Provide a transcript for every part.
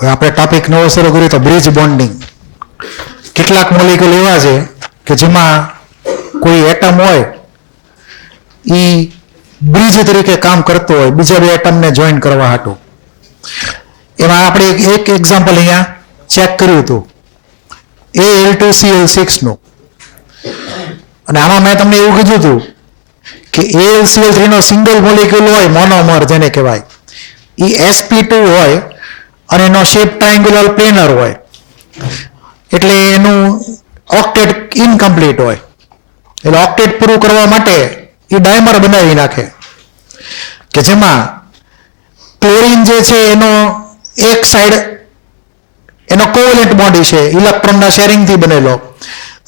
હવે આપણે ટોપિક નવો શરૂ કર્યો તો બ્રિજ બોન્ડિંગ. કેટલાક મોલિક્યુલ એવા છે કે જેમાં કોઈ એટમ હોય એ બ્રિજ તરીકે કામ કરતો હોય બીજા બે એટમને જોઈન કરવા હાટું. એમાં આપણે એક એક્ઝામ્પલ અહીંયા ચેક કર્યું હતું Al2Cl6 નું. અને આમાં મેં તમને એવું કીધું હતું કે AlCl3 નો સિંગલ મોલિક્યુલ હોય મોનોમર જેને કહેવાય એ sp2 હોય અને એનો શેપ ટ્રાયંગ્યુલર પ્લેનર હોય એટલે એનું ઓક્ટેટ ઇનકમ્પ્લીટ હોય. એટલે ઓક્ટેટ પૂરું કરવા માટે એ ડાયમર બનાવી નાખે કે જેમાં ક્લોરીન જે છે એનો એક સાઈડ એનો કોવેલેન્ટ બોન્ડ છે ઇલેક્ટ્રોનના શેરિંગથી બનેલો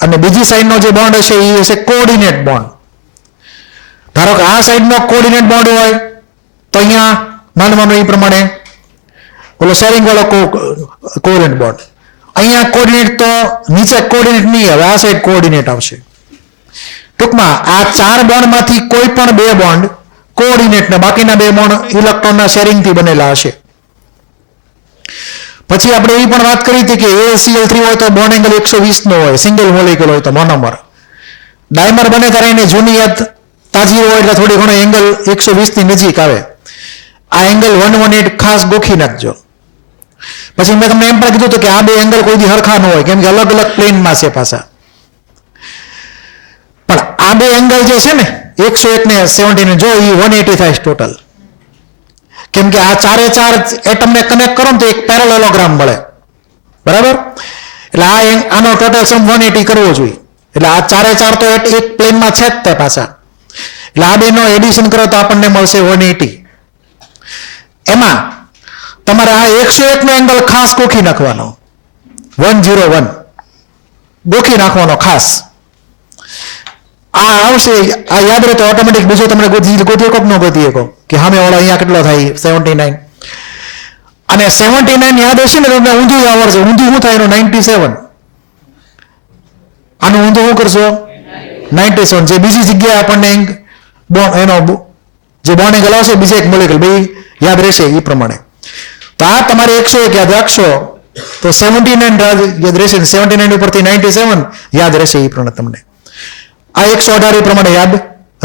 અને બીજી સાઈડનો જે બોન્ડ હશે એ હશે કોઓર્ડિનેટ બોન્ડ. ધારો કે આ સાઈડનો કોઓર્ડિનેટ બોન્ડ હોય તો અહીંયા માનવાનું એ પ્રમાણે ઓલો શેરિંગ વાળો કોવેલેન્ટ બોન્ડ. અહીંયા કોઓર્ડિનેટ તો નીચે કોઓર્ડિનેટ નહીં આવે આ સાઈડ કોઓર્ડિનેટ આવશે. ટૂંકમાં આ ચાર બોન્ડમાંથી કોઈ પણ બે બોન્ડ કોઓર્ડિનેટ ને બાકીના બે બોન્ડ ઇલેક્ટ્રોનના શેરિંગથી બનેલા હશે. પછી આપણે એ પણ વાત કરી હતી કે AlCl3 હોય તો બોન્ડ એંગલ 120 નો હોય સિંગલ મોલિક્યુલ હોય તો મોનોમર. ડાયમર બને ત્યારે એને જૂની યાદ તાજી હોય એટલે થોડી ઘણો એંગલ 120 ની નજીક આવે. આ એંગલ 118 ખાસ ગોખી નાખજો. પછી મેં તમને એમ પણ કીધું હતું કે આ બે એંગલ કોઈ દી હરખા ન હોય કેમ કે અલગ અલગ પ્લેનમાં છે પાછા. પણ આ બે એંગલ જે છે ને 101 ને 70 જો એ 180 થાય ટોટલ. કેમ કે આ ચારે ચાર એટમને કનેક્ટ કરો ને તો એક પેરેલેલોગ્રામ મળે બરાબર. એટલે આનો ટોટલ સમ 180 કરવો જોઈએ. એટલે આ ચારે ચાર તો એક પ્લેનમાં છે જ તે પાછા. એટલે આ બેનો એડિશન કરો તો આપણને મળશે 180. એમાં તમારે આ 101 નો એંગલ ખાસ ગોખી નાખવાનો 101 ગોખી નાખવાનો ખાસ. આ આવશે આ યાદ રહે તો ઓટોમેટિક બીજો તમને ગોતી શકો ન ગોતી શકો કે સામે વાળો અહીંયા કેટલો થાય 79 અને 79 યાદ હશે ને તમને ઊંધું આવડશે. ઊંધું શું થાય એનું 97. આનું ઊંધું શું કરશો 97 જે બીજી જગ્યાએ આપણને એનો જે બોન્ડ એંગલ આવશે બીજા એક મોલેક્યુલ ભાઈ યાદ રહેશે એ પ્રમાણે. તો આ તમારે 101 યાદ રાખશો તો 79 યાદ રહેશે 79 ઉપરથી 97 યાદ રહેશે એ પ્રમાણે તમને આ 118 પ્રમાણે યાદ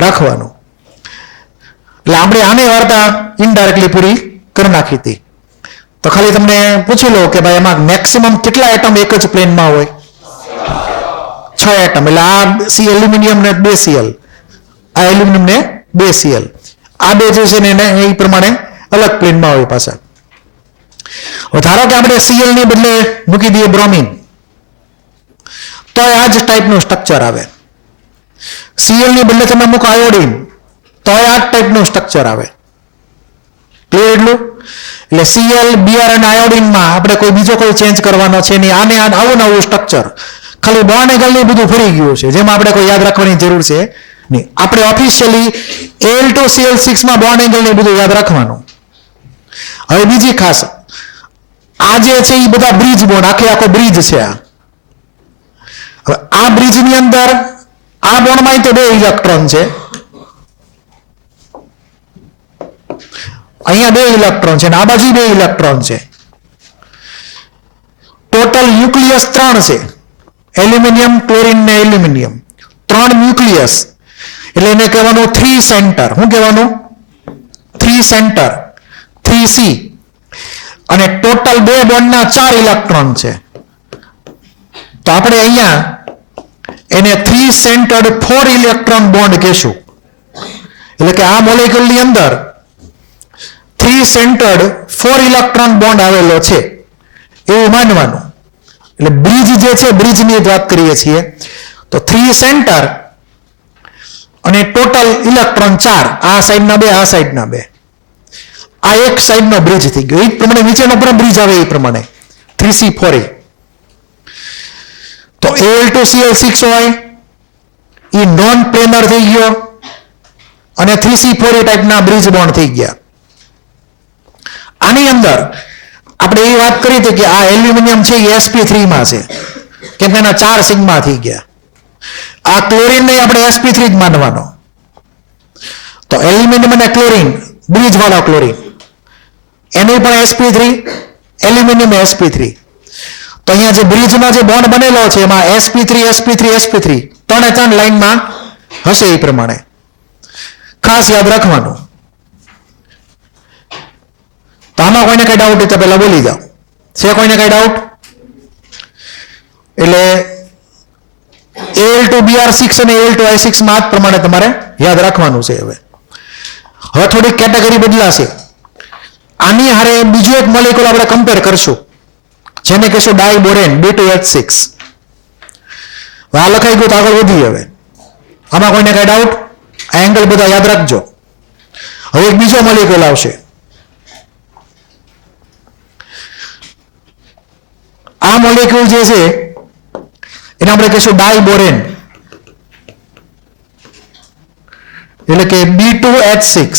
રાખવાનું. એટલે આપણે આની વાર્તા ઇનડાયરેક્ટલી પૂરી કરી નાખી હતી. તો ખાલી તમને પૂછી લો કે ભાઈ એમાં મેક્સિમમ કેટલા એટમ એક જ પ્લેનમાં હોય 6 એટમ. એટલે આ એલ્યુમિનિયમ ને 2 Cl આ એલ્યુમિનિયમ ને 2 Cl આ બે જે છે ને એ પ્રમાણે અલગ પ્લેનમાં હોય પાછા. ધારો કે આપણે Cl ની બદલે મૂકી દઈએ બ્રોમિન તો આ જ ટાઈપનું સ્ટ્રક્ચર આવે. Cl ની બદલે તમે મૂકો આયોડિન તો આ ટાઈપનું સ્ટ્રક્ચર આવે. ક્લિયર એટલું? એટલે Cl Br અને આયોડિનમાં આપણે કોઈ બીજો કોઈ ચેન્જ કરવાનો છે નહીં. આને આવું નવું સ્ટ્રક્ચર ખાલી બોન્ડ એંગલ ને બધું ફરી ગયું છે જેમાં આપણે કોઈ યાદ રાખવાની જરૂર છે નહીં. આપણે ઓફિશિયલી Al2Cl6 માં બોન્ડ એંગલ ને બધું યાદ રાખવાનું. હવે બીજી ખાસ આ જે છે એ બધા બ્રિજ બોન્ડ આખો બ્રિજ છે. હવે આ બ્રિજની અંદર આ બોન્ડમાં તો 2 ઇલેક્ટ્રોન છે અહીંયા 2 ઇલેક્ટ્રોન છે અને આ બાજુ 2 ઇલેક્ટ્રોન છે. ટોટલ ન્યુક્લિયસ 3 છે. એલ્યુમિનિયમ ક્લોરીન ને એલ્યુમિનિયમ 3 ન્યુક્લિયસ એટલે એને કહેવાનું 3 સેન્ટર. શું કહેવાનું 3 સેન્ટર 3C અને ટોટલ 2 બોન્ડના 4 ઇલેક્ટ્રોન છે. તો આપણે અહીંયા એને 3 સેન્ટર્ડ 4 ઇલેક્ટ્રોન બોન્ડ કહેશું. એટલે કે આ મોલેક્યુલની અંદર 3 સેન્ટર્ડ 4 ઇલેક્ટ્રોન બોન્ડ આવેલો છે એવું માનવાનું. એટલે બ્રિજ જે છે બ્રિજની વાત કરીએ છીએ તો 3 સેન્ટર અને ટોટલ ઇલેક્ટ્રોન 4 આ સાઈડના 2 આ સાઈડના 2 આ એક સાઈડનો બ્રિજ થઈ ગયો. એ પ્રમાણે નીચેનો પણ બ્રિજ આવે એ પ્રમાણે 3C4A. તો Al2Cl6 હોય એ નોન પ્લેનર થઈ ગયો અને 3C4A ટાઈપના બ્રિજ બોન્ડ થઈ ગયા. આની અંદર આપણે એ વાત કરી હતી કે આ એલ્યુમિનિયમ છે એ sp3 માં છે કેમ કે એના 4 સિગ્મા થઈ ગયા. આ ક્લોરીન ને આપણે sp3 જ માનવાનો. તો એલ્યુમિનિયમ અને ક્લોરીન બ્રિજ વાળો ક્લોરીન એનું પણ sp3 એલ્યુમિનિયમ sp3. તો અહીંયા જે બ્રિજનો જે બોન્ડ બનેલો છે એમાં sp3 ત્રણે લાઈનમાં હશે એ પ્રમાણે ખાસ યાદ રાખવાનું. તો આમાં કોઈને કઈ ડાઉટ હોય તો પહેલા બોલી જાઓ. છે કોઈને કઈ ડાઉટ? એટલે Al2Br6 અને Al2I6 માં આ પ્રમાણે તમારે યાદ રાખવાનું છે. હવે થોડીક કેટેગરી બદલાશે. આની હારે બીજો એક મોલેક્યુલ આપણે કમ્પેર કરશું જેને કહેશું ડાયબોરેન B2H6. આ લખાઈ ગયું તો આગળ વધી. હવે આમાં કોઈને કઈ ડાઉટ? આ એંગલ બધા યાદ રાખજો. હવે એક બીજો મોલેક્યુલ આવશે. આ મોલેક્યુલ જે છે એને આપણે કહીશું ડાયબોરેન એટલે કે B2H6.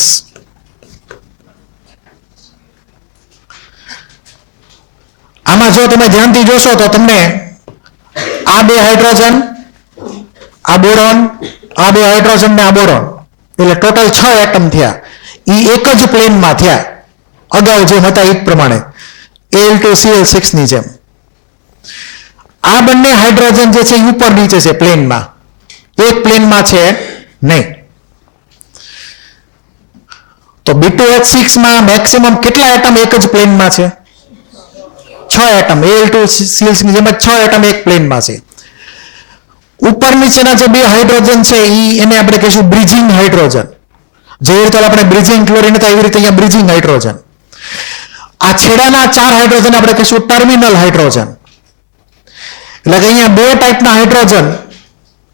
આમાં જો તમે ધ્યાનથી જોશો તો તમને આ બે હાઇડ્રોજન, આ બોરોન, આ બે હાઇડ્રોજન ને આ બોરોન એટલે ટોટલ 6 એટમ થયા. એ એક જ પ્લેનમાં થયા અગાઉ જેમ હતા એ પ્રમાણે Al2Cl6 ની જેમ. આ બંને હાઇડ્રોજન જે છે એ ઉપર નીચે છે પ્લેનમાં, એક પ્લેનમાં છે નહીં. તો B2H6 માં મેક્સિમમ કેટલા એટમ એક જ પ્લેનમાં છે? 6 એટમ. Al2Cl6 ની જેમ 6 એટમ એક પ્લેનમાં છે. ઉપર નીચેના જે બે હાઇડ્રોજન છે એને આપણે કહીશું બ્રિજિંગ હાઇડ્રોજન. જેવી રીતે આપણે બ્રિજિંગ ક્લોરીન હતા એવી રીતે અહીંયા બ્રિજિંગ હાઇડ્રોજન. આ છેડાના 4 હાઇડ્રોજન આપણે કહીશું ટર્મિનલ હાઇડ્રોજન. એટલે કે અહીંયા બે ટાઈપના હાઇડ્રોજન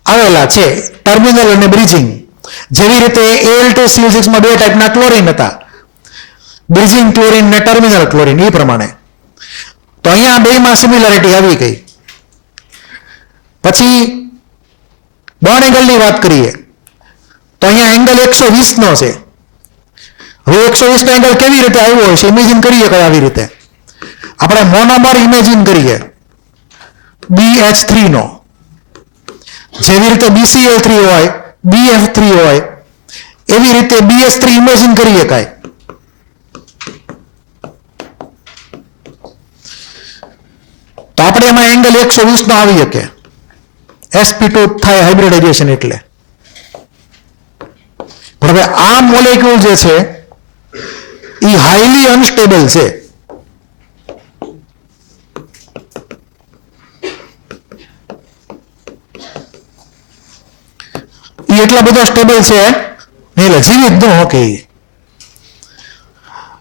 આવેલા છે, ટર્મિનલ અને બ્રિજિંગ. જેવી રીતે Al2Cl6 માં બે ટાઈપના ક્લોરીન હતા, બ્રિજિંગ ક્લોરીન અને ટર્મિનલ ક્લોરીન એ પ્રમાણે. તો અહીંયા બેમાં સિમિલારિટી આવી ગઈ. પછી બોન્ડ એંગલની વાત કરીએ તો અહીંયા એંગલ 120 નો છે. હવે 120 નો એંગલ કેવી રીતે આવ્યો હોય છે ઇમેજિન કરીએ. કઈ આવી રીતે આપણે મોનોમર ઇમેજિન કરીએ BH3 નો. જેવી રીતે BCl3 હોય, BF3 હોય એવી રીતે BH3 ઇમેજિન કરીએ કાંઈ. તો આપણે એમાં એંગલ 120 નો આવી શકે. sp2 થાય હાઇબ્રિડાઇઝેશન એટલે. પણ હવે આ મોલેક્યુલ જે છે એ હાઈલી અનસ્ટેબલ છે. એ એટલા બધા સ્ટેબલ છે એટલે જીવિત ન હોકે.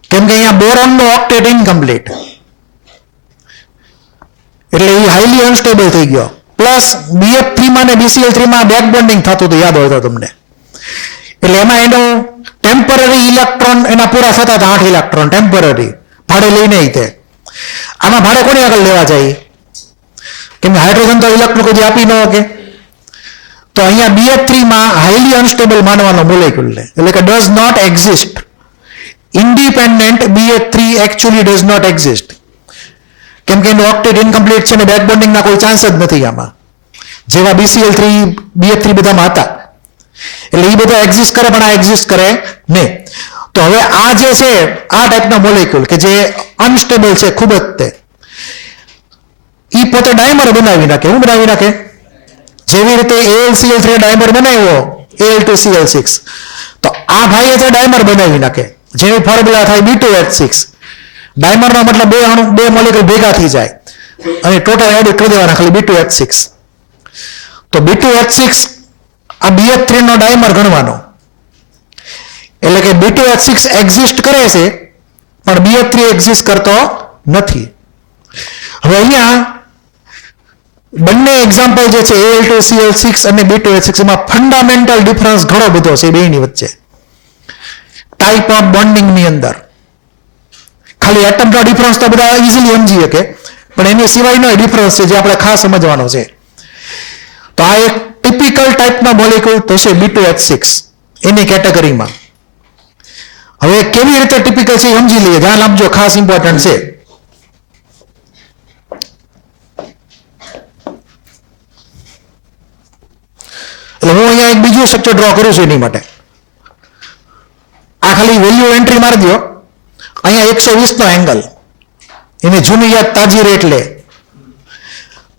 કેમ કે અહીંયા બોરોન નો ઓક્ટેટ ઇનકમ્પ્લીટ એટલે એ હાઈલી અનસ્ટેબલ થઈ ગયો. પ્લસ BF3 માં અને BCl3 માં બેક બોન્ડિંગ થતું હતું યાદ હોય તો તમને. એટલે એમાં એનો ટેમ્પરરી ઇલેક્ટ્રોન એના પૂરા થતા હતા 8 ઇલેક્ટ્રોન ટેમ્પરરી ભાડે લઈને. તે આમાં ભાડે કોની આગળ લેવા જાય? કેમ કે હાઇડ્રોજન તો ઇલેક્ટ્રોન કોઈ આપી ન શકે. તો અહીંયા BF3 માં હાઈલી અનસ્ટેબલ માનવાનો મોલેક્યુલ ને એટલે કે does not exist. Independent BF3 actually does not exist. કેમ કે એનું ઓક્ટેટ ઇનકમ્પ્લીટ છે ને બેક બોન્ડિંગના કોઈ ચાન્સ જ નથી આમાં. જેવા BCl3 BF3 બધામાં હતા એટલે એ બધા એક્ઝિસ્ટ કરે પણ આ એક્ઝિસ્ટ કરે નહીં. તો હવે આ જે છે આ ટાઈપના મોલેક્યુલ કે જે અનસ્ટેબલ છે ખૂબ જ તે એ પોતે ડાયમર બનાવી નાખે. હું બનાવી નાખે? જેવી રીતે AlCl3 ડાયમર બનાવ્યો Al2Cl6 તો આ ભાઈએ તે ડાયમર બનાવી નાખે જેની ફોર્મ્યુલા થાય B2H6. ડાયમરનો મતલબ બે મોલેક્યુલ ભેગા થઈ જાય અને ટોટલ એડ કરી દેવાના ખાલી B2H6. તો B2H6 આ BF3 નો ડાયમર ગણવાનો. એટલે કે B2H6 એક્ઝિસ્ટ કરે છે પણ BF3 એક્ઝિસ્ટ કરતો નથી. હવે અહીંયા બંને એક્ઝામ્પલ જે છે Al2Cl6 અને B2H6 એમાં ફંડામેન્ટલ ડિફરન્સ ઘણો બધો છે બેની વચ્ચે ટાઈપ ઓફ બોન્ડિંગ ની અંદર. ખાલી એટમનો ડિફરન્સ તો બધા ઇઝીલી સમજી શકે પણ એની સિવાયનો ડિફરન્સ છે જે આપણે ખાસ સમજવાનો છે. તો આ એક ટિપિકલ ટાઈપના મોલેક્યુલ તો છે B2H6 એની કેટેગરીમાં. હવે કેવી રીતે ટિપિકલ છે સમજી લઈએ. ધ્યાન આપજો, ખાસ ઇમ્પોર્ટન્ટ છે. એટલે હું અહીંયા એક બીજું સ્ટ્રક્ચર ડ્રો કરું છું એની માટે. આ ખાલી વેલ્યુ એન્ટ્રી મારી દો. અહીંયા 120 નો એંગલ એને જૂની યાદ તાજી રહે એટલે.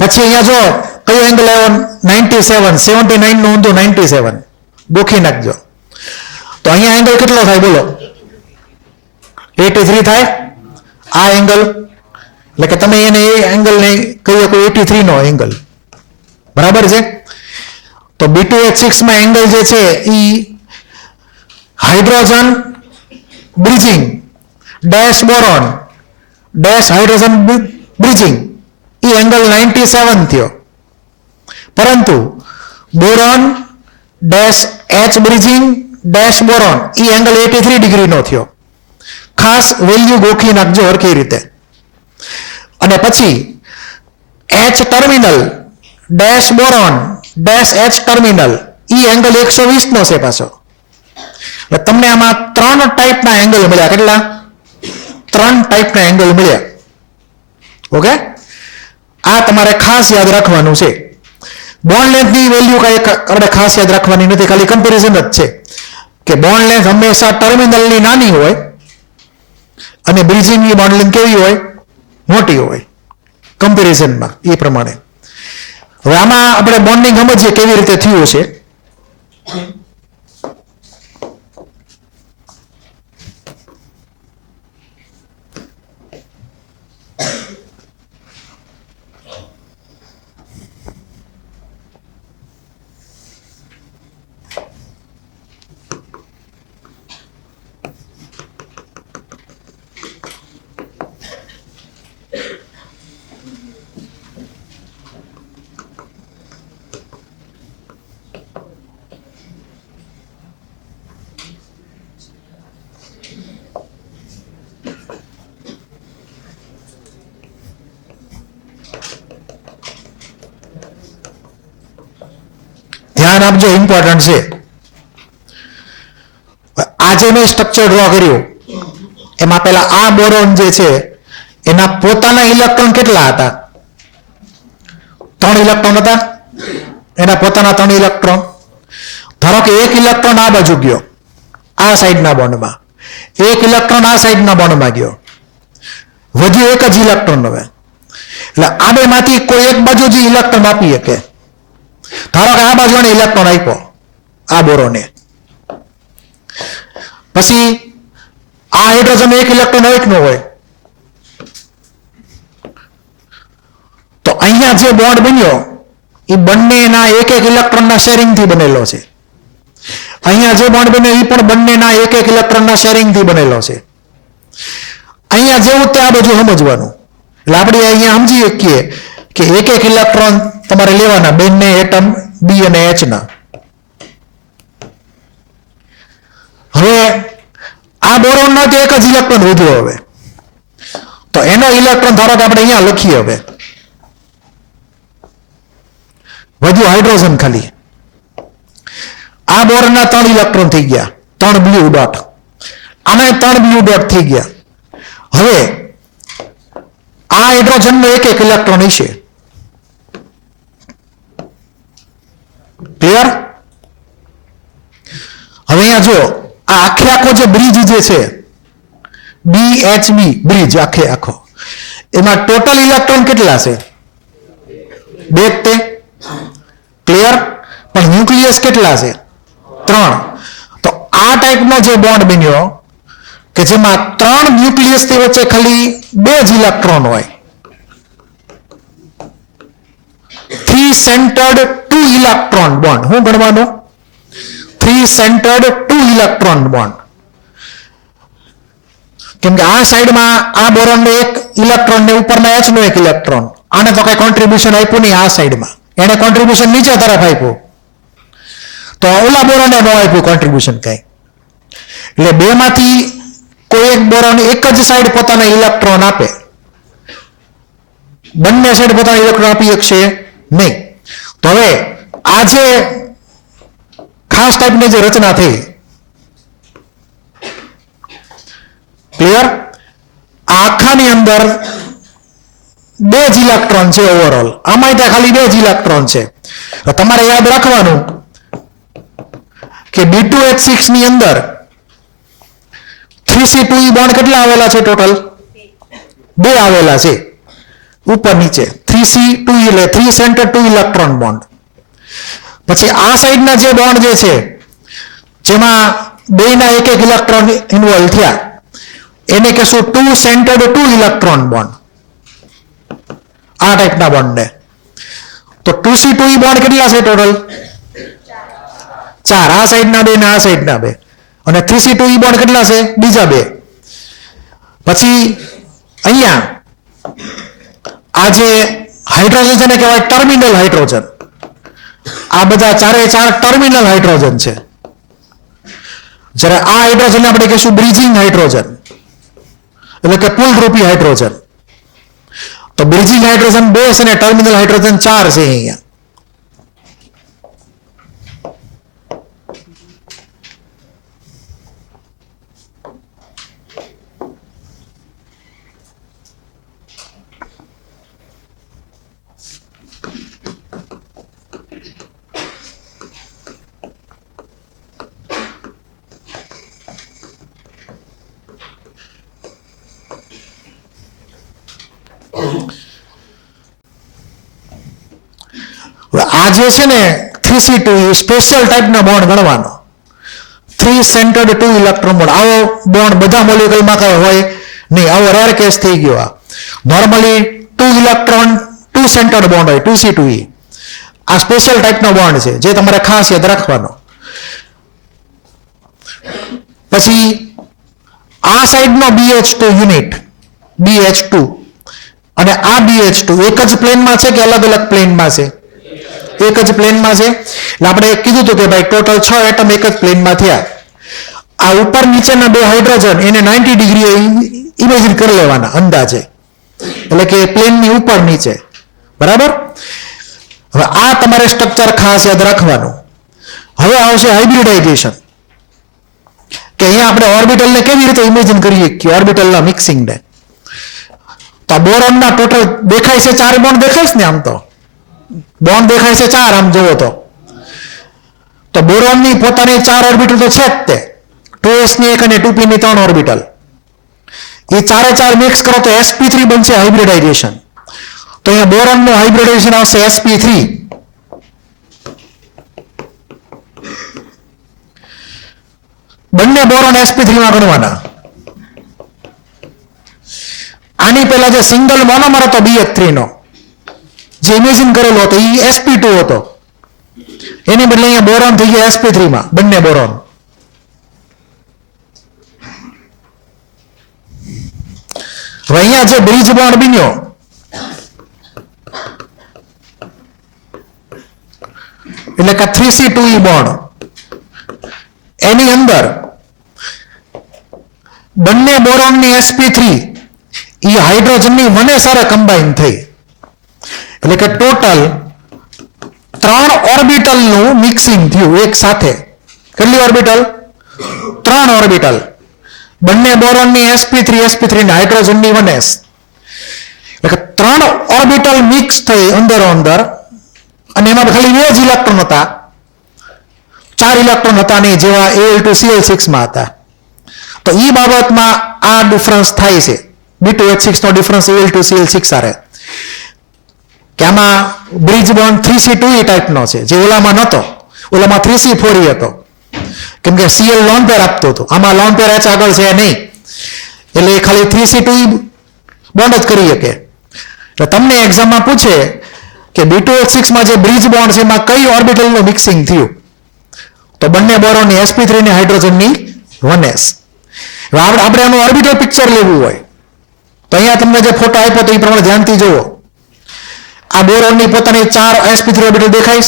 પછી અહીંયા જો કયો એંગલ આવ્યો 97, 79 નું ઊંધું 97, ગોખી નાખજો. તો અહીંયા એંગલ કેટલો થાય બોલો? 83 થાય. આ એંગલ એટલે કે તમે એને એ એંગલને કહી શકો 83 નો એંગલ, બરાબર છે. તો B2H6 માં એંગલ જે છે એ hydrogen bridging dash boron dash hydrogen bridging એ એંગલ 97 થયો, પરંતુ boron dash H bridging dash boron એ એંગલ 83 ડિગ્રીનો થયો. ખાસ વેલ્યુ ગોખી નાખજો હરખી રીતે. અને પછી H terminal dash boron dash H terminal એ એંગલ 120 નો છે પાછો. એટલે તમને આમાં 3 ટાઈપના એંગલ મળ્યા. કેટલા? 3 ટાઈપના એંગલ મળ્યા. ઓકે, આ તમારે ખાસ યાદ રાખવાનું છે. બોન્ડ લેન્થની વેલ્યુ કઈ આપણે ખાસ યાદ રાખવાની નથી, ખાલી કમ્પેરિઝન જ છે કે બોન્ડ લેન્થ હંમેશા ટર્મિનલની નાની હોય અને બ્રિજિંગની બોન્ડ લેન્થ કેવી હોય? મોટી હોય કમ્પેરિઝનમાં. એ પ્રમાણે હવે આમાં આપણે બોન્ડિંગ સમજીએ કેવી રીતે થયું છે. ધ્યાન આપજો, ઇમ્પોર્ટન્ટ છે. આજે મેં સ્ટ્રક્ચર ડ્રો કર્યું એમાં પેલા આ બોરોન જે છે એના પોતાના ઇલેક્ટ્રોન કેટલા હતા? 3 ઇલેક્ટ્રોન હતા. એના પોતાના 3 ઇલેક્ટ્રોન. ધારો કે એક ઇલેક્ટ્રોન આ બાજુ ગયો આ સાઈડના બોન્ડમાં, એક ઇલેક્ટ્રોન આ સાઈડના બોન્ડમાં ગયો, વધ્યો એક જ ઇલેક્ટ્રોન. હવે એટલે આ બેમાંથી કોઈ એક બાજુ જે ઇલેક્ટ્રોન આપી શકે. ધારો કે આ બાજુને ઇલેક્ટ્રોન આપ્યો આ બોરોને, પછી આ હાઇડ્રોજન એક ઇલેક્ટ્રોન હોય કે ન હોય? તો અહીંયા જે બોન્ડ બન્યો એ બંનેના એક એક ઇલેક્ટ્રોનના શેરિંગથી બનેલો છે. અહીંયા જે બોન્ડ બન્યો એ પણ બંનેના એક એક ઇલેક્ટ્રોનના શેરિંગથી બનેલો છે. અહીંયા જેવું તે આ બધું સમજવાનું. એટલે આપણે અહીંયા સમજી શકીએ કે એક એક ઇલેક્ટ્રોન તમારે લેવાના બંને એટમ બી અને એચ ના. હવે આ બોરોન નો એક જ ઇલેક્ટ્રોન વધ્યો. હવે તો એનો ઇલેક્ટ્રોન ધારો કે આપણે અહીંયા લખીએ. હવે વધ્યું હાઇડ્રોજન ખાલી. આ બોરોનના 3 ઇલેક્ટ્રોન થઈ ગયા, 3 બ્લુ ડોટ. આના 3 બ્લુ ડોટ થઈ ગયા. હવે આ હાઇડ્રોજનનો એક એક ઇલેક્ટ્રોન હશે. ક્લિયર? હવે અહીંયા જો આ આખે આખો જે બ્રિજ જે છે BHB બ્રિજ આખે આખો, એમાં ટોટલ ઇલેક્ટ્રોન કેટલા છે? 2 તે. ક્લિયર? પણ ન્યુક્લિયસ કેટલા છે? 3. તો આ ટાઈપનો જે બોન્ડ બન્યો કે જેમાં 3 ન્યુક્લિયસની વચ્ચે ખાલી 2 જ ઇલેક્ટ્રોન હોય, 3 સેન્ટર્ડ 2 ઇલેક્ટ્રોન બોન્ડ. શું ગણવાનું? 3 સેન્ટર્ડ 2 ઇલેક્ટ્રોન બોન્ડ. કેમ કે આ સાઈડમાં આ બોરોનનો એક ઇલેક્ટ્રોન ને ઉપરના એચ નો એક ઇલેક્ટ્રોન. આને તો કઈ કોન્ટ્રીબ્યુશન આપ્યું નહીં. આ સાઈડમાં એને કોન્ટ્રીબ્યુશન નીચે તરફ આપ્યું, તો ઓલા બોરોને ન આપ્યું કોન્ટ્રીબ્યુશન કઈ. એટલે બેમાંથી કોઈ એક બોરોન એક જ સાઈડ પોતાના ઇલેક્ટ્રોન આપે, બંને સાઈડ પોતાના ઇલેક્ટ્રોન આપી શકશે નહીં. તો હવે આ જે ખાસ ટાઈપની જે રચના થઈ, ક્લિયર? આખાની અંદર 2 જ ઇલેક્ટ્રોન છે ઓવરઓલ. આમાં ત્યાં ખાલી 2 જ ઇલેક્ટ્રોન છે. તમારે યાદ રાખવાનું કે B2H6 ની અંદર 3C2E બોન્ડ કેટલા આવેલા છે ટોટલ? બે આવેલા છે ઉપર નીચે 3C2E એટલે 3 સેન્ટર 2 ઇલેક્ટ્રોન બોન્ડ. પછી આ સાઈડના જે બોન્ડ જે છે જેમાં બેના એક ઇલેક્ટ્રોન ઇન્વોલ્વ થયા એને કહેશું 2 સેન્ટર્ડ 2 ઇલેક્ટ્રોન બોન્ડ. આ ટાઈપના બોન્ડને તો 2C2E બોન્ડ કેટલા છે ટોટલ? 4. આ સાઈડના બે ને આ સાઈડના બે. અને 3C2E બોન્ડ કેટલા છે? બીજા બે. પછી અહીંયા આ જે હાઇડ્રોજન છે ને કહેવાય ટર્મિનલ હાઇડ્રોજન. આ બધા ચારે ચાર ટર્મિનલ હાઇડ્રોજન છે. જ્યારે આ હાઇડ્રોજન આપણે કહીશું બ્રિજિંગ હાઇડ્રોજન એટલે કે પુલ રૂપી હાઇડ્રોજન. તો બ્રિજિંગ હાઇડ્રોજન 2 છે અને ટર્મિનલ હાઇડ્રોજન 4 છે અહીંયા. આ જે છે ને 3C2E સ્પેશિયલ ટાઈપના બોન્ડ ગણવાનો. 3 સેન્ટર્ડ 2 ઇલેક્ટ્રોન બોન્ડ. આવો બોન્ડ બધા મોલેક્યુલમાં કઈ હોય નહીં. આવો રેર કેસ થઈ ગયો. આ નોર્મલી 2 ઇલેક્ટ્રોન 2 સેન્ટર્ડ બોન્ડ હોય 2C2E. આ સ્પેશિયલ ટાઈપનો બોન્ડ છે જે તમારે ખાસ યાદ રાખવાનો. પછી આ સાઈડનો BH2 યુનિટ BH2 અને આ BH2 એક જ પ્લેનમાં છે કે અલગ અલગ પ્લેનમાં છે? એક જ પ્લેનમાં છે. એટલે આપણે કીધું હતું કે ભાઈ ટોટલ 6 એટમ એક જ પ્લેનમાં થયા. આ ઉપર નીચેના બે હાઇડ્રોજન એને 90 ડિગ્રી ઇમેજિન કરી લેવાના અંદાજે. એટલે કે પ્લેનની ઉપર નીચે. બરાબર. હવે આ તમારે સ્ટ્રક્ચર ખાસ યાદ રાખવાનું. હવે આવશે હાઇબ્રિડાઇઝેશન કે અહીંયા આપણે ઓર્બિટલને કેવી રીતે ઇમેજિન કરીએ કે ઓર્બિટલના મિક્સિંગને. તો બોરોનના ટોટલ દેખાય છે 4 બોન્ડ દેખાય છે ને? આમ તો બોન્ડ દેખાય છે 4 આમ જોવો તો બોરોનની પોતાની 4 ઓર્બિટલ તો છે જ તે. 2s ની 1 અને 2p ની 3 ઓર્બિટલ. એ ચારે ચાર મિક્સ કરો તો sp3 બનશે હાઇબ્રિડાઇઝેશન. તો અહીંયા બોરોનનું હાઇબ્રિડાઇઝેશન આવશે sp3. બંને બોરોન sp3 માં ગણવાના. આની પહેલા જે સિંગલ મોનોમર હતો BH3 નો જે ઇમેજિન કરેલો હતો એ sp2 હતો. એની બદલે અહીંયા બોરોન થઈ ગયા sp3 માં બંને બોરોન. હવે અહીંયા જે બ્રિજ બોન્ડ બન્યો એટલે કે 3C2E બોન્ડ એની અંદર બંને બોરોનની sp3 એ હાઇડ્રોજનની વને સાથે કમ્બાઈન થઈ. એટલે કે ટોટલ 3 ઓર્બિટલનું મિક્સિંગ થયું એક સાથે. કેટલી ઓર્બિટલ? 3 ઓર્બિટલ. બંને બોરોનની sp3 ને હાઇડ્રોજનની 1s. એટલે કે 3 ઓર્બિટલ મિક્સ થઈ અંદરો અંદર અને એમાં ખાલી 2 જ ઇલેક્ટ્રોન હતા. 4 ઇલેક્ટ્રોન હતા નહીં જેવા Al2Cl6 માં હતા. તો એ બાબતમાં આ ડિફરન્સ થાય છે. B2H6 નો ડિફરન્સ Al2Cl6 સાથે કે આમાં બ્રિજ બોન્ડ 3C2E ટાઈપનો છે જે ઓલામાં નહોતો. ઓલામાં 3C4E હતો કેમ કે Cl લોન પેર આપતો હતો. આમાં લોન પેર H આગળ છે નહીં એટલે ખાલી 3C2E બોન્ડ જ કરી શકે. એટલે તમને એક્ઝામમાં પૂછે કે B2H6 માં જે બ્રિજ બોન્ડ છે એમાં કઈ ઓર્બિટલનું મિક્સિંગ થયું તો બંને બોરોનની sp3 ને હાઇડ્રોજનની 1s. હવે આપણે આનું ઓર્બિટલ પિક્ચર લેવું હોય તો અહીંયા તમને જે ફોટો આપ્યો તો એ પ્રમાણે ધ્યાનથી જુઓ. આ બોરોનની પોતાની 4 sp3 ઓર્બિટલ દેખાય.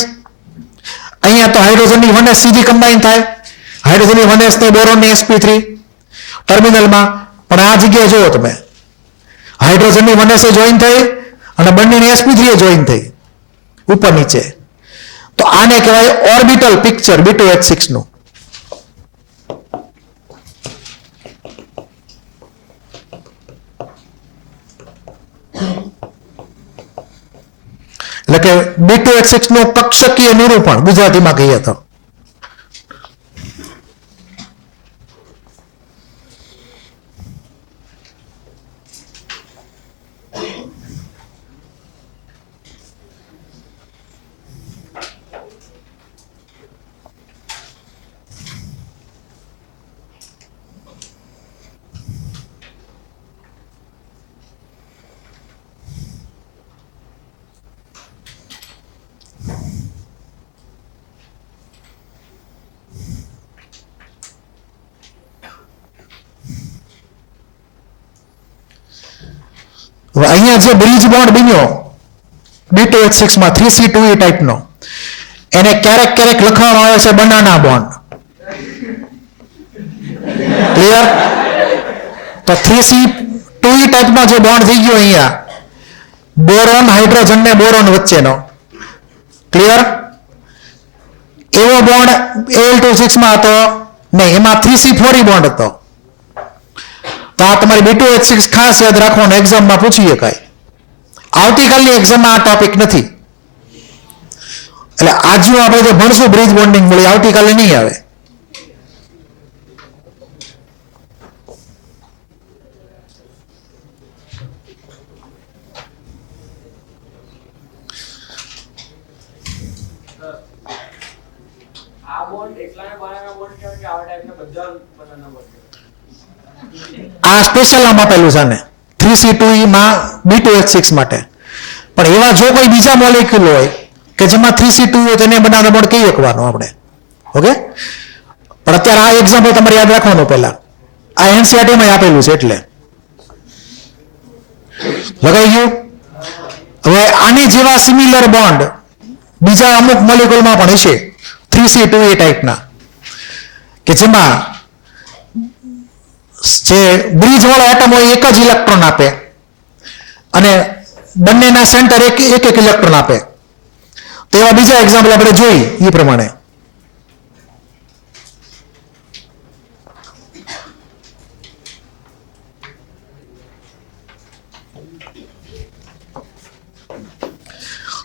અહીંયા તો હાઇડ્રોજનની 1s સીધી કમ્બાઈન થાય. હાઇડ્રોજનની 1s ને બોરોનની sp3 ટર્મિનલમાં. પણ આ જગ્યાએ જુઓ તમે હાઇડ્રોજનની 1s જોઈન થઈ અને બંનેની sp3 જોઈન થઈ ઉપર નીચે. તો આને કહેવાય ઓર્બિટલ પિક્ચર B2H6 નું. એટલે કે B2H6 નું કક્ષકીય નિરૂપણ ગુજરાતીમાં કહીએ તો. હવે અહીંયા જે બ્રિજ બોન્ડ બન્યો B2H6 માં 3C2E ટાઈપનો, એને ક્યારેક ક્યારેક લખવામાં આવે છે બનાના બોન્ડ. ક્લિયર? તો 3C2E ટાઈપનો જે બોન્ડ થઈ ગયો અહીંયા, બોરોન હાઇડ્રોજન ને બોરોન વચ્ચેનો. ક્લિયર? એવો બોન્ડ Al2O6 માં હતો નહીં, એમાં 3C4E બોન્ડ હતો. તો આ તમારી B2H6 ખાસ યાદ રાખવાનું, એક્ઝામમાં પૂછી શકાય. આવતીકાલની એક્ઝામમાં આ ટોપિક નથી, એટલે આજનું આપણે જે ભણશું બ્રિજ બોન્ડિંગ મળી, આવતીકાલે નહીં આવે. આ સ્પેશિયલ આમ આપેલું છે ને 3C2E માં B2H6 માટે. પણ એવા જો કોઈ બીજા મોલેક્યુલ હોય કે જેમાં 3C2 હોય તેને બનાવવાનો બોન્ડ કહી શકવાનો આપણે. ઓકે, પણ અત્યારે આ એક્ઝામ્પલ તમારે યાદ રાખવાનું. પહેલા આ NCERT માં આપેલું છે એટલે લગાઈ ગયું. હવે આની જેવા સિમિલર બોન્ડ બીજા અમુક મોલેક્યુલમાં પણ હશે 3C2E ટાઈપના, કે જેમાં જે બ્રિજ વાળો એટમ હોય એક જ ઇલેક્ટ્રોન આપે અને બંનેના સેન્ટર એક એક ઇલેક્ટ્રોન આપે. તો એવા બીજા એક્ઝામ્પલ આપણે જોઈ એ પ્રમાણે.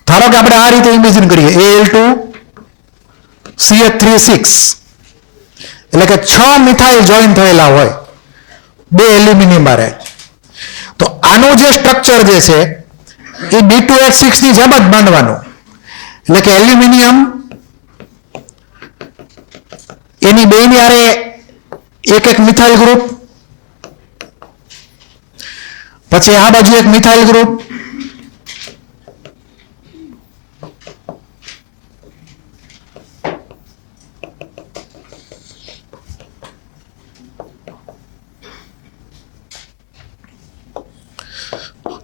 ધારો કે આપણે આ રીતે ઇમેજિન કરીએ Al2CH3 6, એટલે કે 6 મિથાઇલ જોઈન થયેલા હોય 2 એલ્યુમિનિયમ બારે. તો આનું જે સ્ટ્રક્ચર જે છે એ B2H6 ની જેમ જ બાંધવાનું. એટલે કે એલ્યુમિનિયમ એની બેની હારે એક એક મિથાઇલ ગ્રુપ, પછી આ બાજુ એક મિથાઇલ ગ્રુપ,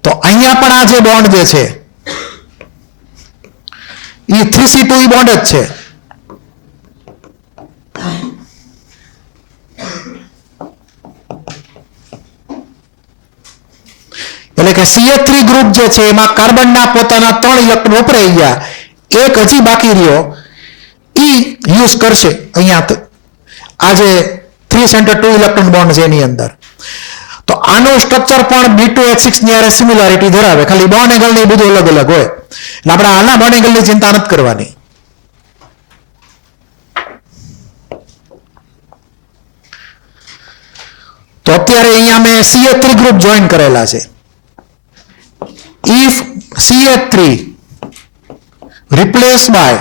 તો અહીંયા પણ આ જે બોન્ડ જે છે એ 3C2E બોન્ડ જ છે. એટલે કે CH3 ગ્રુપ જે છે એમાં કાર્બનના પોતાના 3 ઇલેક્ટ્રોન વપરાઈ ગયા, એક હજી બાકી રહ્યો, ઈ યુઝ કરશે અહીંયા આ જે 3 સેન્ટર 2 ઇલેક્ટ્રોન બોન્ડ છે એની અંદર. તો આનું સ્ટ્રક્ચર પણ B2H6 ની હારે સિમિલારિટી ધરાવે, ખાલી બોન્ડ એંગલ ને બધું અલગ અલગ હોય. એટલે આપણે આના બોન્ડ એંગલની ચિંતા નથી કરવાની. તો અત્યારે અહીંયા મેં CH3 ગ્રુપ જોઈન કરેલા છે. If CH3 replaced by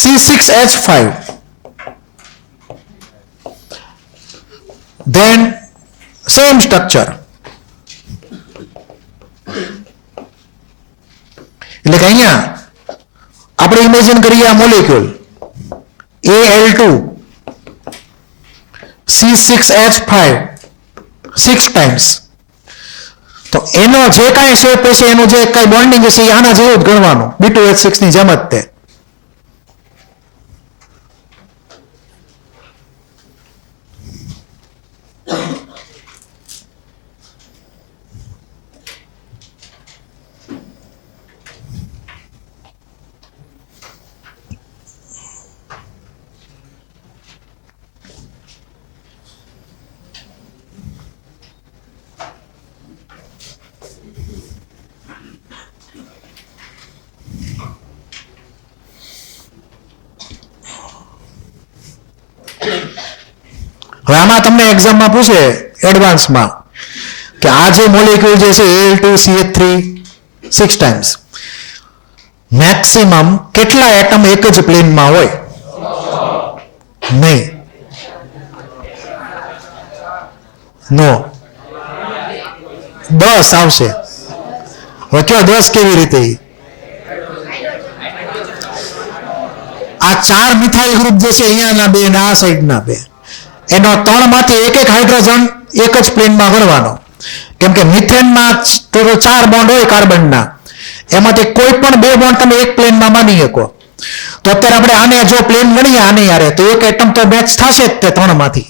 C6H5, then same structure. એટલે કે અહીંયા આપણે ઇમેજિન કરીએ આ મોલેક્યુલ Al2 C6H5 6 ટાઈમ્સ. તો એનો જે કાંઈ શેપ હશે, એનું જે કાંઈ બોન્ડિંગ હશે એ આના જેવું જ ગણવાનું, B2H6 ની જેમ જ તે. હવે આમાં તમને એક્ઝામમાં પૂછે એડવાન્સમાં કે આ જે મોલેક્યુલ જે છે Al2CH3 6 ટાઈમ્સ, મેક્સિમમ કેટલા એટમ એક જ પ્લેનમાં હોય? નહીં, નો, 10 આવશે. હવે કયો 10 કેવી રીતે? આ 4 મિથાઇલ ગ્રુપ જે છે અહીંયાના 2 ને આ સાઈડના 2, એનો 3 માંથી એક એક હાઇડ્રોજન એક જ પ્લેનમાં ગણવાનો. કેમ કે મિથેનમાં તો 4 બોન્ડ હોય કાર્બનના, એમાંથી કોઈ પણ 2 બોન્ડ તમે એક પ્લેનમાં માની શકો. તો અત્યારે આપણે આને જો પ્લેન ગણીએ આને યારે, તો એક એટમ તો મેચ થશે જ તે 3માંથી.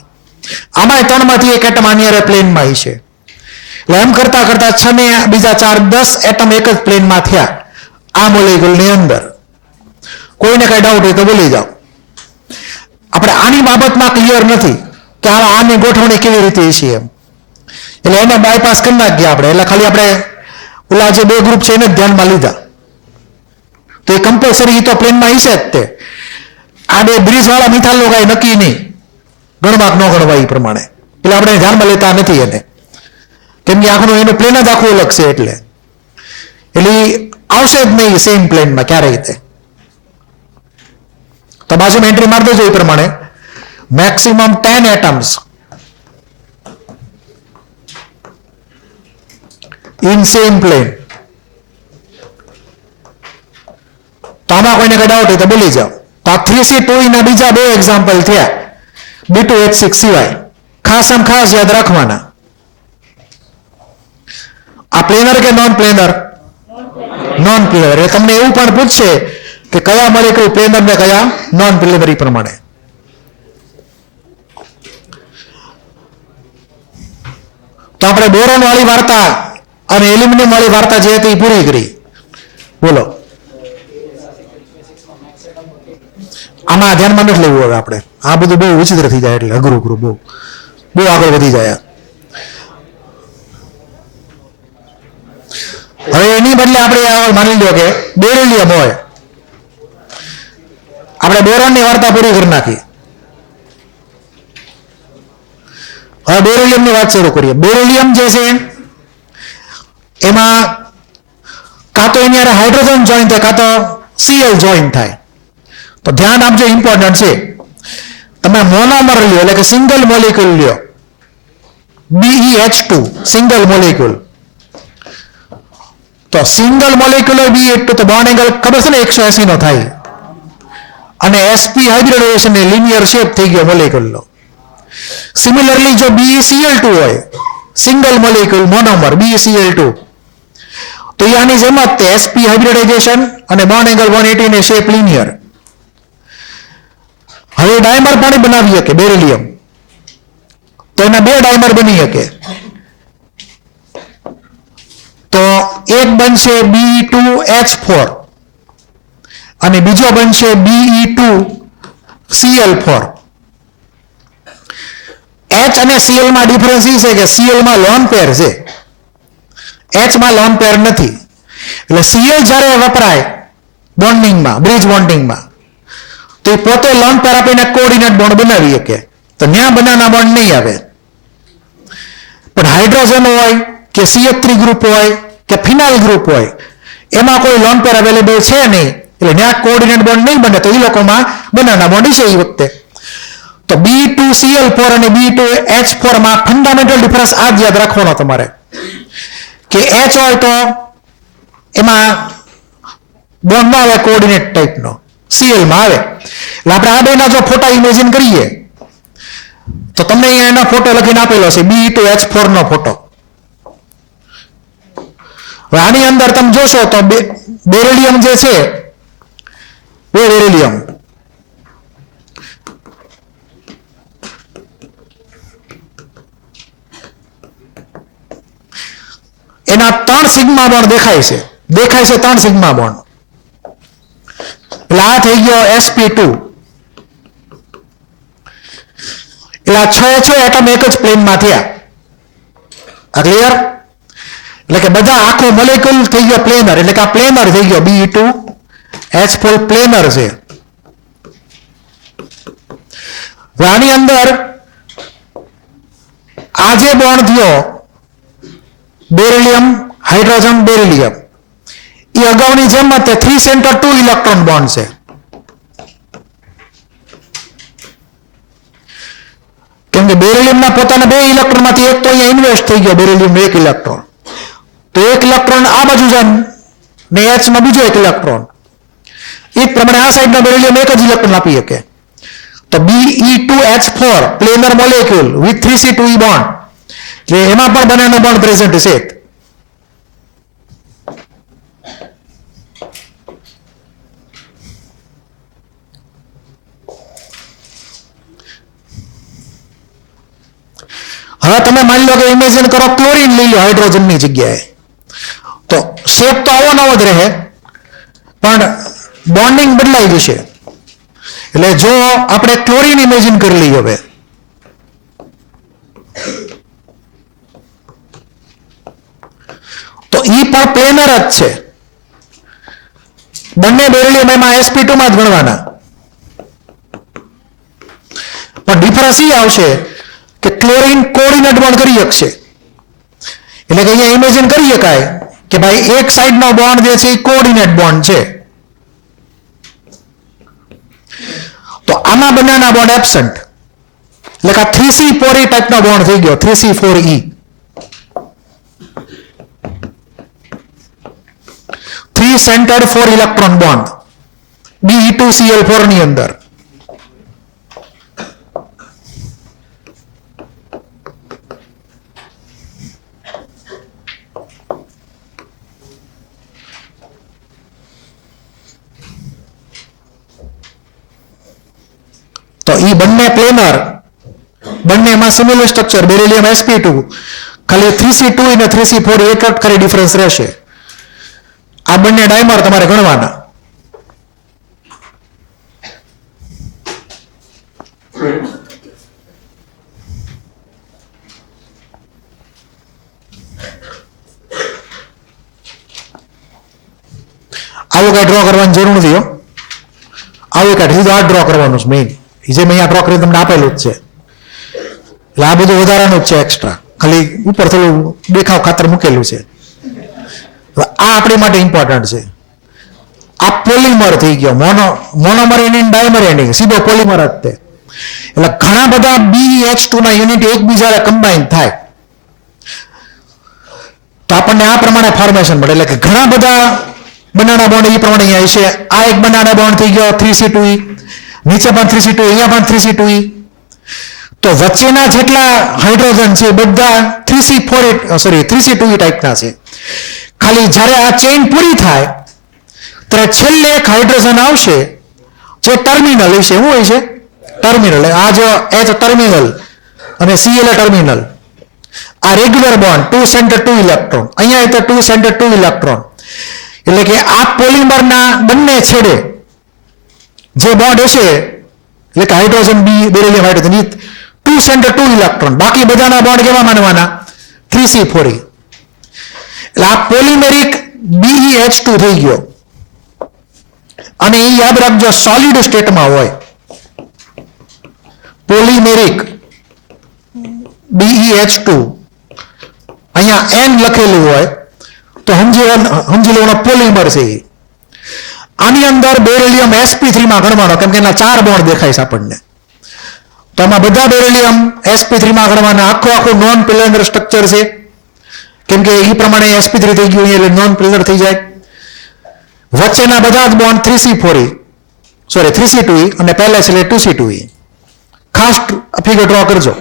આમાં 3માંથી એક એટમ આની યારે પ્લેનમાં છે. એટલે એમ કરતા કરતા 6 ને બીજા 4 10 એટમ એક જ પ્લેનમાં થયા આ મોલેક્યુલની અંદર. કોઈને કઈ ડાઉટ હોય તો બોલી જાઓ. આપણે આની બાબતમાં ક્લિયર નથી કે આની ગોઠવણી કેવી રીતે છે એમ, એટલે એને બાયપાસ કરી નાખીએ આપણે. એટલે ખાલી આપણે ઓલા જે 2 ગ્રુપ છે એને ધ્યાનમાં લીધા. તો એ કમ્પલસરી તો પ્લેનમાં હશે જ તે. આ 2 બ્રિજ વાળા મિથાલ નો કઈ નક્કી નહીં, ગણવા ન ગણવા એ પ્રમાણે, એટલે આપણે ધ્યાનમાં લેતા નથી એને, કેમ કે આખું એનું પ્લેન જ આખું અલગ છે. એટલે આવશે જ નહીં સેમ પ્લેનમાં ક્યારેય તે. તો બાજુમાં એન્ટ્રી મારી દેજો એ પ્રમાણે. Maximum 10 atoms in same plane. તો આમાં કોઈને કઈ ડાઉટ હોય તો બોલી જાઓ. તો આ 3C2 ના બીજા 2 એક્ઝામ્પલ થયા B2H6 સિવાય. ખાસ યાદ રાખવાના. આ પ્લેનર કે નોન પ્લેનર? Non planar. એ તમને એવું પણ પૂછશે કે કયા મોલેક્યુલ પ્લેનર ને કયા નોન પ્લેનર પ્રમાણે. તો આપણે બોરોન વાળી વાર્તા અને એલ્યુમિનિયમ વાળી વાર્તા જે હતી એ પૂરી કરી. બોલો, આમાં ધ્યાનમાં નથી લેવું. હવે આપણે આ બધું બહુ વિચિત્ર થઈ જાય, એટલે અઘરું બહુ આગળ વધી જાય. હવે એની બદલે આપણે માની લો કે બેરિલિયમ હોય, આપણે બોરોનની વાર્તા પૂરી કરી નાખી. હવે બેરિલિયમની વાત શરૂ કરીએ. બેરિલિયમ જે છે એમાં કાં તો એની હાઇડ્રોજન જોઈન થાય, કાં તો Cl જોઈન થાય. તો ધ્યાન આપજો, ઇમ્પોર્ટન્ટ છે. તમે મોનોમર લ્યો એટલે કે સિંગલ મોલેક્યુલ લ્યો, BeH2 સિંગલ મોલેક્યુલ. તો સિંગલ મોલેક્યુલ BeH2 તો બોન્ડ એંગલ ખબર છે ને 180 નો થાય, અને sp હાઇબ્રિડાઇઝેશન ને લિનિયર શેપ થઈ ગયો મોલેક્યુલનો. સિમિલરલી જો BeCl2 હોય સિંગલ મોલેક્યુલ મોનોમર BeCl2, તો આની જેમ જ તે sp હાઇબ્રિડાઇઝેશન અને બોન્ડ એંગલ 180 ને શેપ લિનિયર. હવે ડાયમર પાણી બનાવી શકે બેરિલિયમ, તો એના 2 ડાયમર બની શકે. તો એક બનશે Be2H4 અને બીજો બનશે Be2Cl4. H અને Cl માં ડિફરન્સ એ છે કે Cl માં લોન પેર છે, H માં લોન પેર નથી. એટલે Cl જ્યારે વપરાય બોન્ડિંગમાં, બ્રિજ બોન્ડિંગમાં, તો એ પોતે લોન પેર આપીને કોઓર્ડિનેટ બોન્ડ બનાવી શકે. તો ત્યાં બનાના બોન્ડ નહીં આવે. પણ હાઇડ્રોજન હોય કે CH3 ગ્રુપ હોય કે ફિનાઇલ ગ્રુપ હોય, એમાં કોઈ લોન પેર અવેલેબલ છે નહીં, એટલે ત્યાં કોઓર્ડિનેટ બોન્ડ નહીં બને. તો એ લોકોમાં બનાના બોન્ડ છે એ વખતે. તો B2Cl4 અને B2H4 માં ફંડામેન્ટલ ડિફરન્સ આ જ યાદ રાખવાનો તમારે, કે H હોય તો એમાં બોન્ડ ના આવે કોઓર્ડિનેટ ટાઈપનો, Cl માં આવે. એટલે આપણે આ બેના જો ફોટા ઇમેજિન કરીએ તો તમને અહીંયા એનો ફોટો લખીને આપેલો છે, Be2H4 નો ફોટો. હવે આની અંદર તમે જોશો તો બેરિલિયમ જે છે, બેરિલિયમ એના 3 સિગ્મા બોન્ડ દેખાય છે 3 સિગ્મા બોન્ડ. એટલે આ થઈ ગયો sp2. એટલે આ 6 એટમ એક જ પ્લેનમાં થયા. આ ક્લિયર? એટલે કે બધા આખો મોલેક્યુલ થઈ ગયો પ્લેનર, એટલે કે આ પ્લેનર થઈ ગયો Be2H4 પ્લેનર છે. આની અંદર આ જે બોન્ડ થયો બેરિલિયમ હાઇડ્રોજન બેરિલિયમ, એ અગાઉની જેમ જ 3 સેન્ટર 2 ઇલેક્ટ્રોન બોન્ડ છે. કેમ કે બેરિલિયમના પોતાના 2 ઇલેક્ટ્રોનમાંથી એક તો અહીંયા ઇન્વેસ્ટ થઈ ગયો, બેરિલિયમ 1 ઇલેક્ટ્રોન, તો 1 ઇલેક્ટ્રોન આ બાજુ જાય ને H માં બીજો 1 ઇલેક્ટ્રોન. એ જ પ્રમાણે આ સાઈડનો બેરિલિયમ એક જ ઇલેક્ટ્રોન આપી શકે. તો Be2H4 planar molecule with 3C2E bond એટલે એમાં પણ બંનેનો બોન્ડ પ્રેઝન્ટ છે. હવે તમે માની લો કે ઇમેજિન કરો ક્લોરીન લઈ લો હાઇડ્રોજનની જગ્યાએ, તો શેપ તો આવો નવો જ રહે, પણ બોન્ડિંગ બદલાઈ જશે. એટલે જો આપણે ક્લોરીન ઇમેજિન કરી લઈએ હવે, તો ઈ પણ પ્લેનર જ છે. બંને બેરિલિયમ એમાં sp2 માં જ ગણવાના, પણ ડિફરન્સ એ આવશે કે ક્લોરીન કોઓર્ડિનેટ બોન્ડ કરી શકશે. એટલે કે અહીંયા ઇમેજિન કરી શકાય કે ભાઈ એક સાઈડનો બોન્ડ જે છે એ કોઓર્ડિનેટ બોન્ડ છે, તો આમાં બંનેના બોન્ડ એબ્સન્ટ. એટલે કે 3c4e ટાઈપનો બોન્ડ થઈ ગયો, 3c4e, 3 centred 4 electron bond Be2Cl4 ની અંદર. તો એ બંને પ્લેનર, બંનેમાં સિમિલર સ્ટ્રક્ચર, બેરિલિયમ sp2, ખાલી 3c2 અને 3c4 એક જ ખાલી ડિફરન્સ રહેશે. આ બંને ડાયમર તમારે ગણવાના. આવું કઈ ડ્રો કરવાની જરૂર નથી. આવું કઈ સીધું આ ડ્રો કરવાનું છે મેઇન, જે મેં અહીંયા ડ્રો કરી તમને આપેલું જ છે. એટલે આ બધું વધારાનું જ છે એક્સ્ટ્રા, ખાલી ઉપર થોડું દેખાવ ખાતર મૂકેલું છે. આ આપણી માટે ઇમ્પોર્ટન્ટ છે. આ પોલિમર થઈ ગયો, મોનોમર એનિંગ ડાયમર એનિંગ, સીધો પોલિમર જ તે. એટલે ઘણા બધા BH2 ના યુનિટ એકબીજા કમ્બાઈન થાય તો આપણને આ પ્રમાણે ફોર્મેશન મળે. એટલે કે ઘણા બધા બનાના બોન્ડ એ પ્રમાણે અહીંયા છે. આ એક બનાના બોન્ડ થઈ ગયો 3c2e, નીચે પણ 3c2, અહીંયા પણ 3c2e. તો વચ્ચેના જેટલા હાઇડ્રોજન છે બધા 3c2e ટાઈપના છે. ખાલી જ્યારે આ ચેઇન પૂરી થાય ત્યારે છેલ્લે એક હાઇડ્રોજન આવશે જે ટર્મિનલ હશે. શું હોય છે? ટર્મિનલ. આ જો H ટર્મિનલ અને Cl ટર્મિનલ. આ રેગ્યુલર બોન્ડ 2 સેન્ટર 2 ઇલેક્ટ્રોન, અહીંયા તો 2 સેન્ટર 2 ઇલેક્ટ્રોન. એટલે કે આ પોલિમરના બંને છેડે જે બોન્ડ હશે, એટલે કે hydrogen beryllium hydrogen 2 centre 2 electron, બાકી બધાના બોન્ડ કેવા માનવાના? 3c4e. એટલે આ પોલિમેરિક BeH2 થઈ ગયો. અને એ યાદ રાખજો સોલિડ સ્ટેટમાં હોય. પોલિમેરિક BeH2 અહીંયા N લખેલું હોય તો સમજી લેવાનો પોલિમર છે. આની અંદર બેરિલિયમ sp3 માં ગણવાનો, કેમ કે એના 4 બોન્ડ દેખાય છે આપણને. તો આમાં બધા બેરિલિયમ sp3 માં ગણવાના. આખું નોન પ્લેનર સ્ટ્રક્ચર છે, કેમ કે એ પ્રમાણે sp3 થઈ ગયું એટલે નોન પ્લેનર થઈ જાય. વચ્ચેના બધા જ બોન્ડ 3c2e અને પહેલા છે 2c2e. ખાસ ફિગર ડ્રો કરજો.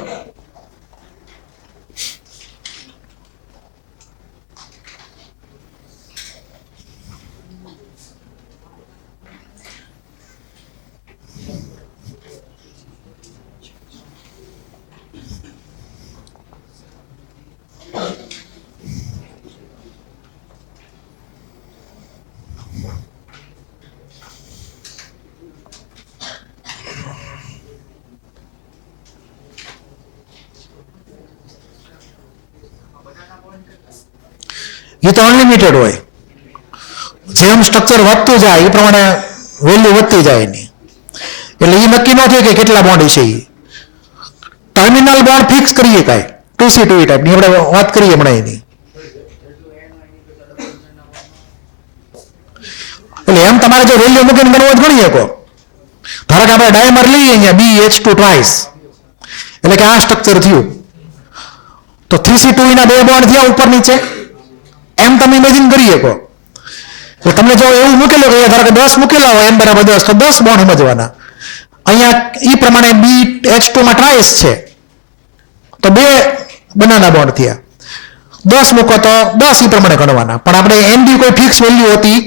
એ તો અનલિમિટેડ હોય. જેમ સ્ટ્રક્ચર વધતું જાય એ પ્રમાણે વેલ્યુ વધતી જાય એની. એટલે એ નક્કી ન થાય કે કેટલા બોન્ડ છે. ટર્મિનલ બોન્ડ ફિક્સ કરીએ કાંઈ 2c2e ટાઈપની આપણે વાત કરીએ હમણાં એની. એટલે એમ તમારે જો વેલ્યુ મૂકીને ગણવું ગણી શકો. ધારો કે આપણે ડાયમર લઈએ અહીંયા BH2 ટ્વાઇસ, એટલે કે આ સ્ટ્રક્ચર થયું તો 3c2e ના 2 બોન્ડ થયા ઉપર નીચે. એમ તમે ઇમેજિન કરી શકો. તો તમને જો એવું મૂકેલું કે ધારો કે 10 મૂકેલા હોય n બરાબર 10 તો 10 બોન્ડ સમજવાના. અહીંયા એ પ્રમાણે BH2 માં ટ્રાઇસ છે તો 2 બનાના બોન્ડ થયા. 10 મૂકો તો 10 એ પ્રમાણે ગણવાના, પણ આપણે એનડી કોઈ ફિક્સ વેલ્યુ હોતી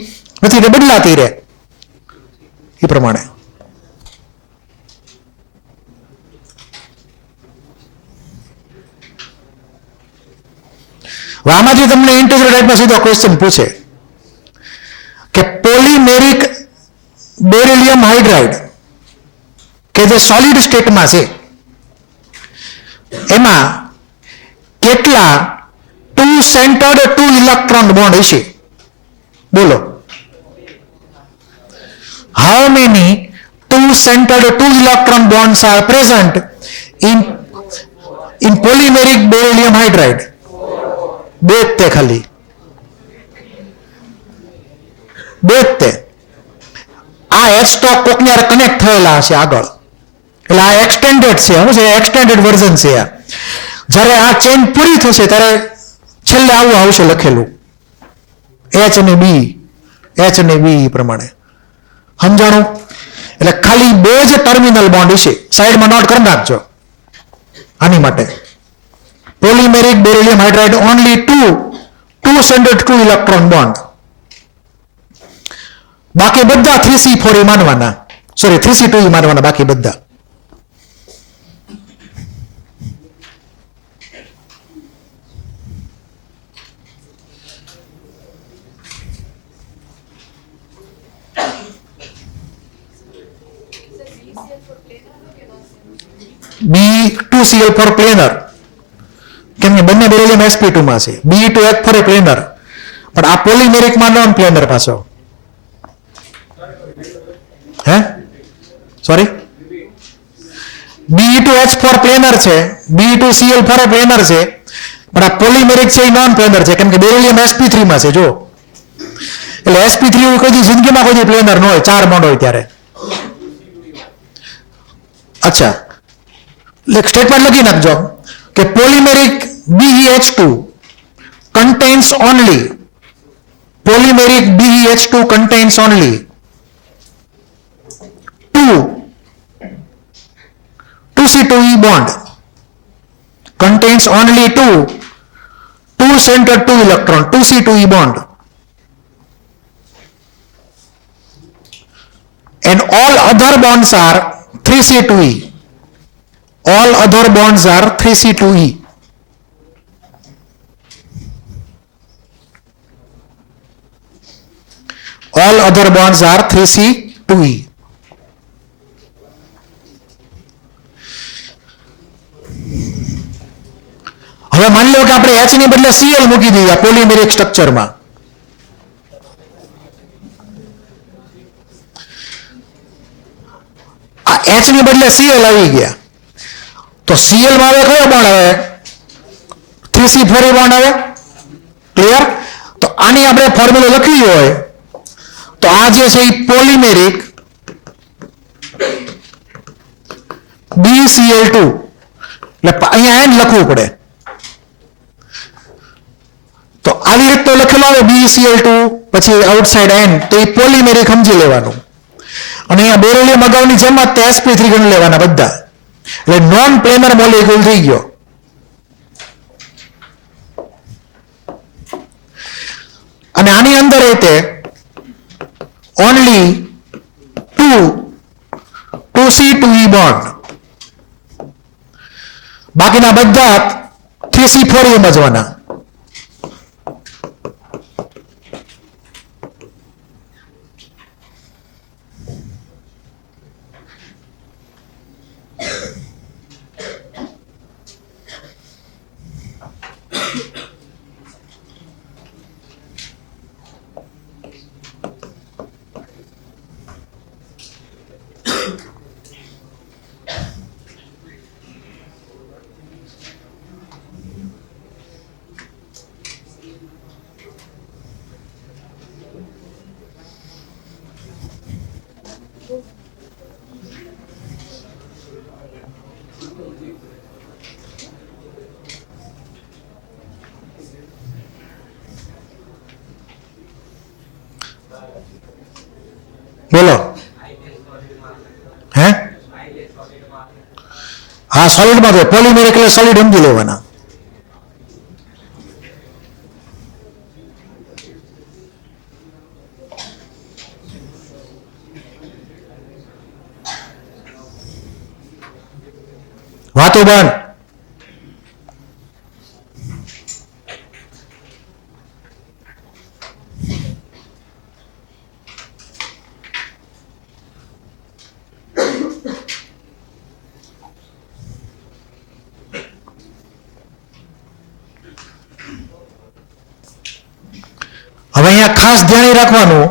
નથી, એટલે બદલાતી રહે એ પ્રમાણે. આમાંથી તમને ઇન્ટિગ્રલ ટાઈપમાં સીધો ક્વેશ્ચન પૂછે કે પોલિમેરિક બેરિલિયમ હાઇડ્રાઇડ કે જે સોલિડ સ્ટેટમાં છે એમાં કેટલા 2 સેન્ટર્ડ 2 ઇલેક્ટ્રોન બોન્ડ હશે? બોલો. How many 2 centered 2 electron bonds are present in polymeric beryllium hydride? બે તે ખાલી બે તે. આ એચ સ્ટોક કોકની હારે કનેક્ટ થયેલા હશે આગળ, એટલે આ એક્સટેન્ડેડ છે. શું છે? એક્સટેન્ડેડ વર્ઝન છે. જ્યારે આ ચેન પૂરી થશે ત્યારે છેલ્લે આવું આવશે લખેલું એચ અને બી, એચ અને બી પ્રમાણે. સમજાણું? એટલે ખાલી બે જ ટર્મિનલ બોન્ડ છે, સાઈડમાં નોટ કરી નાખજો આની માટે. Polymeric beryllium hydride only 2 centered 2 electron bond. બાકી બધા 3C4 માનવાના, સોરી 3C2 માનવાના બાકી બધા. B2Cl4 પ્લેનર, કેમ કે બંને બેરિલિયમ sp2 માં છે. Be2H4 એ પ્લેનર, પણ આ પોલિમેરિક માં નોન પ્લેનર પાછો. હે સોરી, Be2H4 પ્લેનર છે, B2Cl4 પ્લેનર છે, પણ આ પોલિમેરિક છે એ નોન પ્લેનર છે, કેમ કે બેરિલિયમ sp3 માં છે. જો એટલે sp3 કોઈ જિંદગીમાં કોઈ પ્લેનર ન હોય, 4 બોન્ડ હોય ત્યારે. અચ્છા, સ્ટેટમેન્ટ લખી નાખજો કે polymeric BeH2 contains only, polymeric BeH2 contains only 2C2E bond, contains only 2 centered 2 electron 2C2E bond, and all other bonds are 3C2E. All other bonds are 3C2E. All other bonds are 3C2E. હવે માની લો કે આપણે H ની બદલે Cl મૂકી દઈએ polymeric સ્ટ્રક્ચરમાં. આ H ની બદલે Cl આવી ગયા તો Cl માં આવે કયો બોન્ડ આવે? 3C4 બોન્ડ આવે. ક્લિયર? તો આની આપણે ફોર્મ્યુલા લખવી હોય તો આ જે છે એ પોલિમેરિક BCl2, એટલે અહીંયા એન લખવું પડે. તો આવી રીતે લખેલો આવે BCl2 પછી આઉટસાઇડ એન, તો એ પોલિમેરિક સમજી લેવાનું. અને અહીંયા બેરિલિયમ અગાઉની જેમ જ તે sp3 ગણી લેવાના બધા, એટલે નોન પ્લેનર મોલેક્યુલ થઈ ગયો. અને આની અંદર તે ઓનલી 2C2E બોન્ડ, બાકીના બધા 3C4 સમજવાના. બોલો. હે હા, સોલિડમાં તો પોલિમેરિક એટલે સોલિડ સમજી લેવાના. વાતો બંધ. હવે અહીંયા ખાસ ધ્યાન રાખવાનું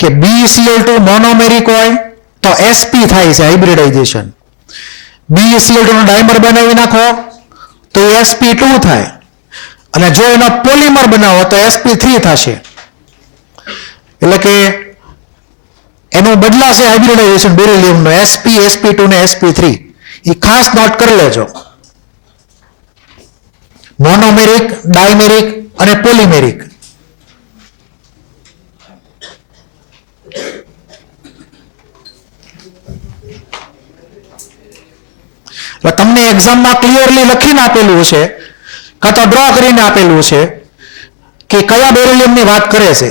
કે BeCl2 મોનોમેરિક હોય તો sp થાય છે હાઇબ્રિડાઇઝેશન. BeCl2 નો ડાયમર બનાવી નાખો તો એ sp2 થાય, અને જો એનો પોલિમર બનાવો તો sp3 થશે. એટલે કે એનું બદલાશે હાઇબ્રિડાઇઝેશન બેરિલિયમનો sp sp2 ને sp3. એ ખાસ નોટ કરી લેજો. મોનોમેરિક, ડાયમેરિક અને પોલિમેરિક. તમને એક્ઝામમાં ક્લિયરલી લખીને આપેલું છે કાં તો ડ્રો કરીને આપેલું છે કે કયા બેરિલિયમની વાત કરે છે,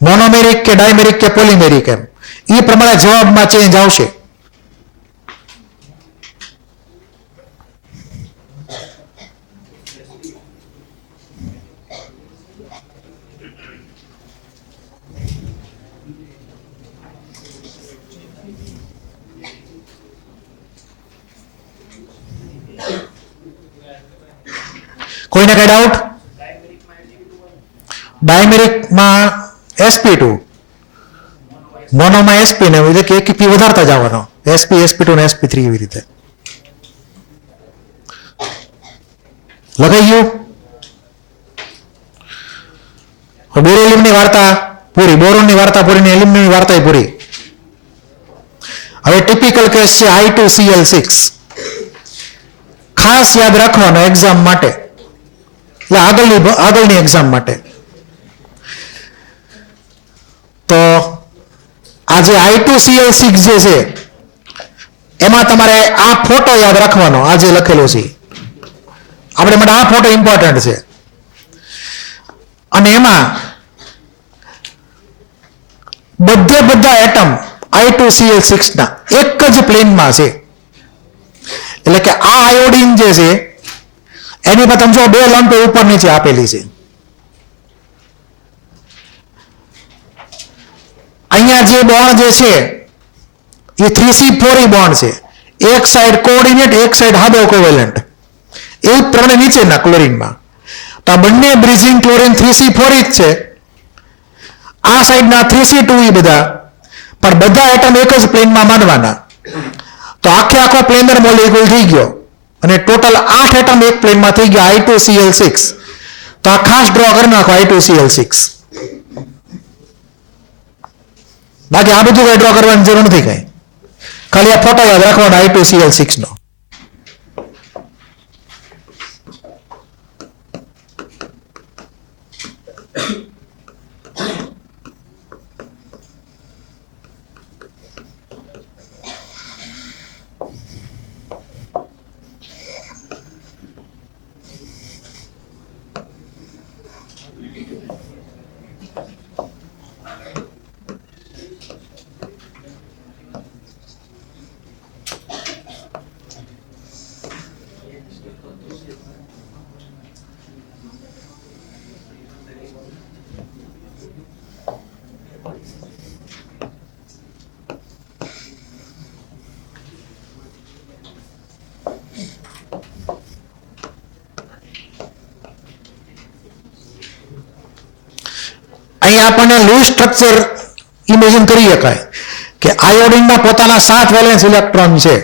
મોનોમેરિક કે ડાયમેરિક કે પોલિમેરિક, એમ એ પ્રમાણે જવાબમાં ચેન્જ આવશે. કોઈને કઈ ડાઉટ? ડાયમેરિકમાં sp2, મોનોમાં sp ને એટલે કે એક p વધારતા જવાનો, sp sp2 ને sp3 એવી રીતે લખાઈ ગયું. બેરિલિયમની વાર્તા પૂરી, બોરોનની વાર્તા પૂરી ને એલ્યુમિનિયમની વાર્તા પૂરી. હવે ટિપિકલ કેસ છે I2Cl6. ખાસ યાદ રાખવાનો એક્ઝામ માટે, એટલે આગળની એક્ઝામ માટે. તો આ જે I2Cl6 જે છે એમાં તમારે આ ફોટો યાદ રાખવાનો, આ જે લખેલો છે આપણે માટે આ ફોટો ઇમ્પોર્ટન્ટ છે. અને એમાં બધા એટમ I2Cl6 ના એક જ પ્લેનમાં છે. એટલે કે આ આયોડિન જે છે એની પર તમે જો બે લંપ ઉપર નીચે આપેલી છે. અહીંયા જે બોન્ડ જે છે એ 3C4 બોન્ડ છે. એક સાઈડ કોઓર્ડિનેટ, એક સાઈડ હાદો કોવેલેન્ટ. એ પ્રમાણે નીચેના ક્લોરીનમાં તો આ બંને બ્રિજિંગ ક્લોરીન 3C4 જ છે. આ સાઈડના 3C2 એ બધા, પણ બધા એટમ એક જ પ્લેનમાં માનવાના. તો આખો પ્લેનર મોલેક્યુલ થઈ ગયો અને ટોટલ 8 એટમ એક પ્લેનમાં થઈ ગયા I2Cl6. તો આ ખાસ ડ્રો કરી નાખો I2Cl6. બાકી આ બધું કઈ ડ્રો કરવાની જરૂર નથી કઈ, ખાલી આ ફોટો યાદ રાખવાનો I2Cl6 નો. અહીંયા આપણને લૂઝ સ્ટ્રક્ચર ઇમેજિન કરી શકાય કે આયોડિનના પોતાના 7 વેલેન્સ ઇલેક્ટ્રોન છે.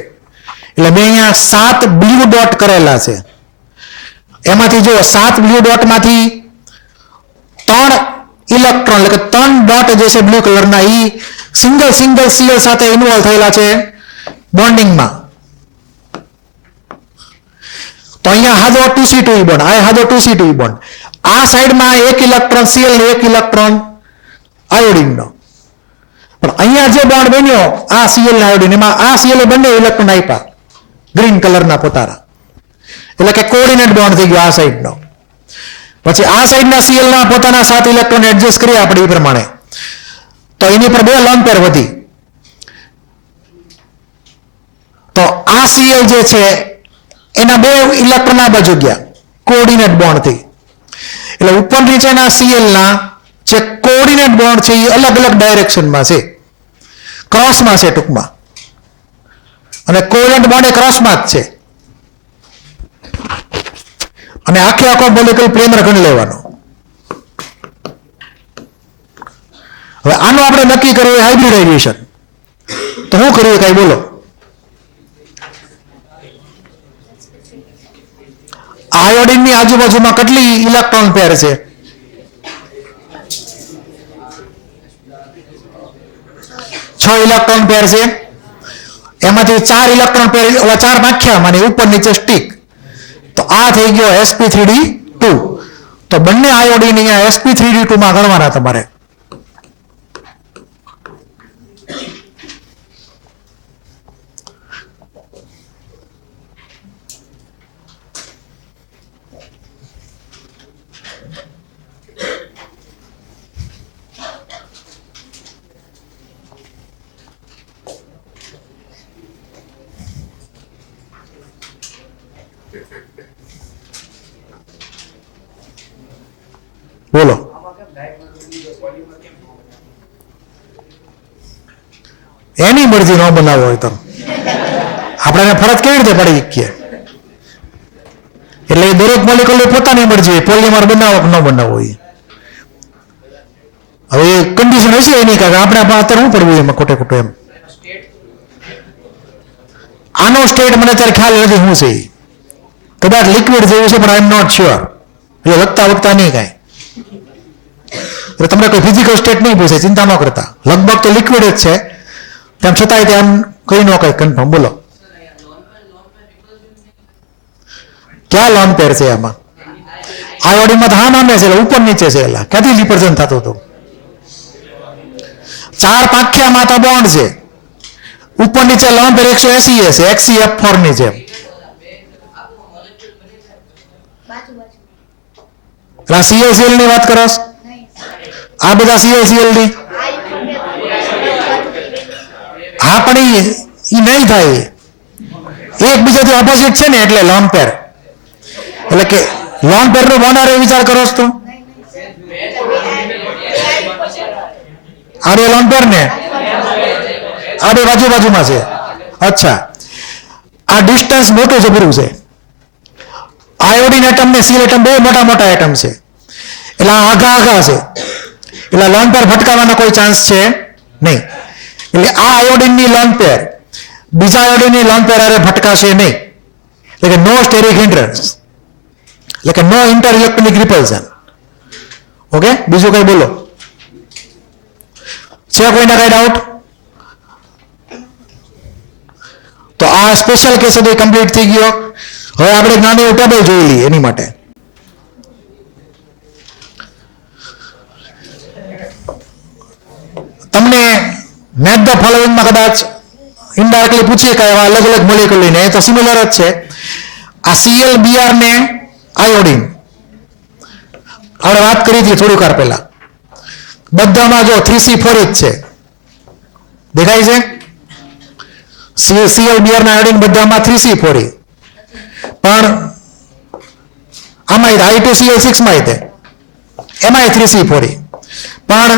એટલે મેં અહીંયા 7 બ્લુ ડોટ કરેલા છે. એમાંથી જો 7 બ્લુ ડોટમાંથી 3 ઇલેક્ટ્રોન એટલે કે 3 ડોટ જે છે બ્લુ કલરના એ સિંગલ Cl સાથે ઇન્વોલ્વ થયેલા છે બોન્ડિંગમાં. તો અહીંયા હાદો 2C2 બોન્ડ, આ હાદો 2C2 બોન્ડ. આ સાઈડમાં એક ઇલેક્ટ્રોન Cl ને એક ઇલેક્ટ્રોન આયોડિનનો. પણ અહીંયા જે બોન્ડ બન્યો આ Cl ને આયોડિન, એમાં આ Cl બંને ઇલેક્ટ્રોન આપ્યા ગ્રીન કલરના પોતાના. એટલે કે કોઓર્ડિનેટ બોન્ડ થઈ ગયો આ સાઈડનો. પછી આ સાઈડના Cl ના પોતાના 7 ઇલેક્ટ્રોન એડજસ્ટ કર્યા આપણે એ પ્રમાણે. તો એની પર 2 લોન પેર વધી. તો આ Cl જે છે એના 2 ઇલેક્ટ્રોન આ બાજુ ગયા કોઓર્ડિનેટ બોન્ડથી. એટલે ઉપર નીચેના Cl ના જે કોઓર્ડિનેટ બોન્ડ છે એ અલગ અલગ ડાયરેક્શનમાં છે, ક્રોસમાં છે ટૂંકમાં. અને કોવેલેન્ટ બોન્ડ એ ક્રોસમાં જ છે. અને આખો મોલેક્યુલ પ્લેનર ગણી લેવાનો. હવે આનું આપણે નક્કી કરવું હોય હાઇબ્રિડાઇઝેશન. તો શું કરવું કઈ બોલો? આયોડિનની આજુબાજુમાં કેટલી ઇલેક્ટ્રોન પેર છે? 6 ઇલેક્ટ્રોન પેર છે. એમાંથી 4 ઇલેક્ટ્રોન પેર 4 નાખ્યા મને ઉપર નીચે સ્ટીક. તો આ થઈ ગયો sp3d2. તો બંને આયોડિન અહીંયા sp3d2 માં ગણવાના તમારે. બોલો. એની મરજી ન બનાવો હોય તો આપણે ફરજ કેવી રીતે પડી શકીએ? એટલે એ દરેક મોલેક્યુલ પોતાની મરજી હોય પોલિમર બનાવો કે ન બનાવવો હોય. હવે એ કન્ડિશન હશે એની કાંઈ આપણે અત્યારે શું પડવું એમાં ખોટે ખોટું એમ. આનો સ્ટેટ મને અત્યારે ખ્યાલ નથી શું છે. કદાચ લિક્વિડ જેવું છે પણ આઈ એમ નોટ શ્યોર. એટલે લગતા નહીં કાંઈ. એટલે તમને કોઈ ફિઝિકલ સ્ટેટ નહીં પૂછે, ચિંતા ન કરતા. લગભગ તો લિક્વિડ જ છે, તેમ છતાંય તે આમ કઈ ન કઈ કન્ફર્મ. બોલો ક્યાં લોન પેર છે આમાં? આયોડિનમાં તો હા નામે છે ઉપર નીચે છે. એલા ક્યાંથી રિપ્રેઝન્ટ થતું હતું? 4 પાંખિયામાં તો બોન્ડ છે. ઉપર નીચે લોન પેર 180 છે XCF4 ની જેમ. ClCl ની વાત કરો? આ બધા ClCl ની? હા પણ એ નહીં થાય, એકબીજાથી ઓપોઝિટ છે ને એટલે લોન પેર. એટલે કે લોન પેર નો બોન્ડ આરે વિચાર કરો છો? આ બે લોન પેર ને આ બે બાજુમાં છે. અચ્છા, આ ડિસ્ટન્સ મોટું જબરું છે. આયોડિન એટમ ને Cl એટમ બહુ મોટા એટમ છે. એટલે આ આઘા છે. એટલે લોન પેર ભટકાવવાનો કોઈ ચાન્સ છે નહીં. એટલે આ આયોડિનની લોન પેર બીજા આયોડિનની લોન પેર આરે ભટકાશે નહીં. એટલે કે નો સ્ટેરિક હિન્ડ્રન્સ, એટલે કે નો ઇન્ટર ઇલેક્ટ્રોનિક રિપલ્શન. ઓકે, બીજું કઈ બોલો? છે કોઈને કઈ ડાઉટ? તો આ સ્પેશિયલ કેસ હતો કમ્પ્લીટ થઈ ગયો. હવે આપણે નાની એવું ટેબલ જોઈ લઈએ એની માટે. તમને મેથ ધ ફોલોઇંગમાં કદાચ ઇનડાયરેક્ટલી પૂછીએ કે આવા અલગ અલગ મોલેક્યુલ લઈને, એ તો સિમિલર જ છે. આ Cl Br ને આયોડિન આપણે વાત કરી હતી થોડીક વાર પહેલા. બધામાં જો 3C4 જ છે, દેખાય છે? Cl Br ના આયોડિન બધામાં 3C4, પણ આમાં I2Cl6 માં તે એમાં 3C4. પણ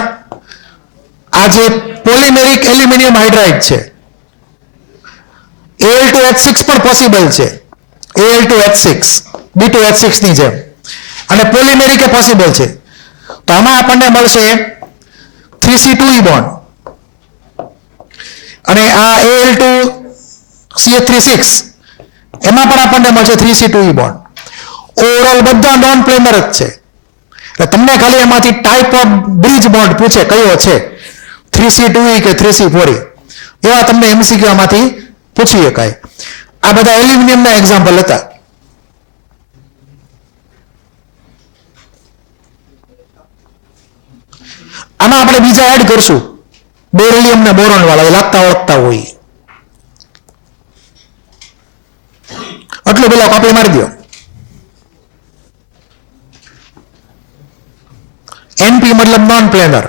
આ જે પોલિમેરિક એલ્યુમિનિયમ હાઇડ્રાઇડ છે Al2H6 પણ પોસિબલ છે. Al2H6 B2H6 ની જેમ. અને પોલિમેરિક એ પોસિબલ છે. તો આમાં આપણને મળશે 3C2E બોન્ડ. અને આ Al2CH36 એમાં પણ આપણને મળશે 3C2E બોન્ડ. ઓવરઓલ બધા નોન પ્લેનર જ છે. એટલે તમને ખાલી એમાંથી ટાઈપ ઓફ બ્રિજ બોન્ડ પૂછે કયો છે, 3C2E કે 3C4E, એવા તમને MCQ માંથી પૂછી શકાય. આ બધા એલ્યુમિનિયમના એક્ઝામ્પલ હતા. આમાં આપણે બીજા એડ કરશું, બેરિલિયમ ને બોરોન વાળા, લાગતા ઓળખતા હોય. આટલું પેલા કોપી મારી દો. NP મતલબ નોન પ્લેનર.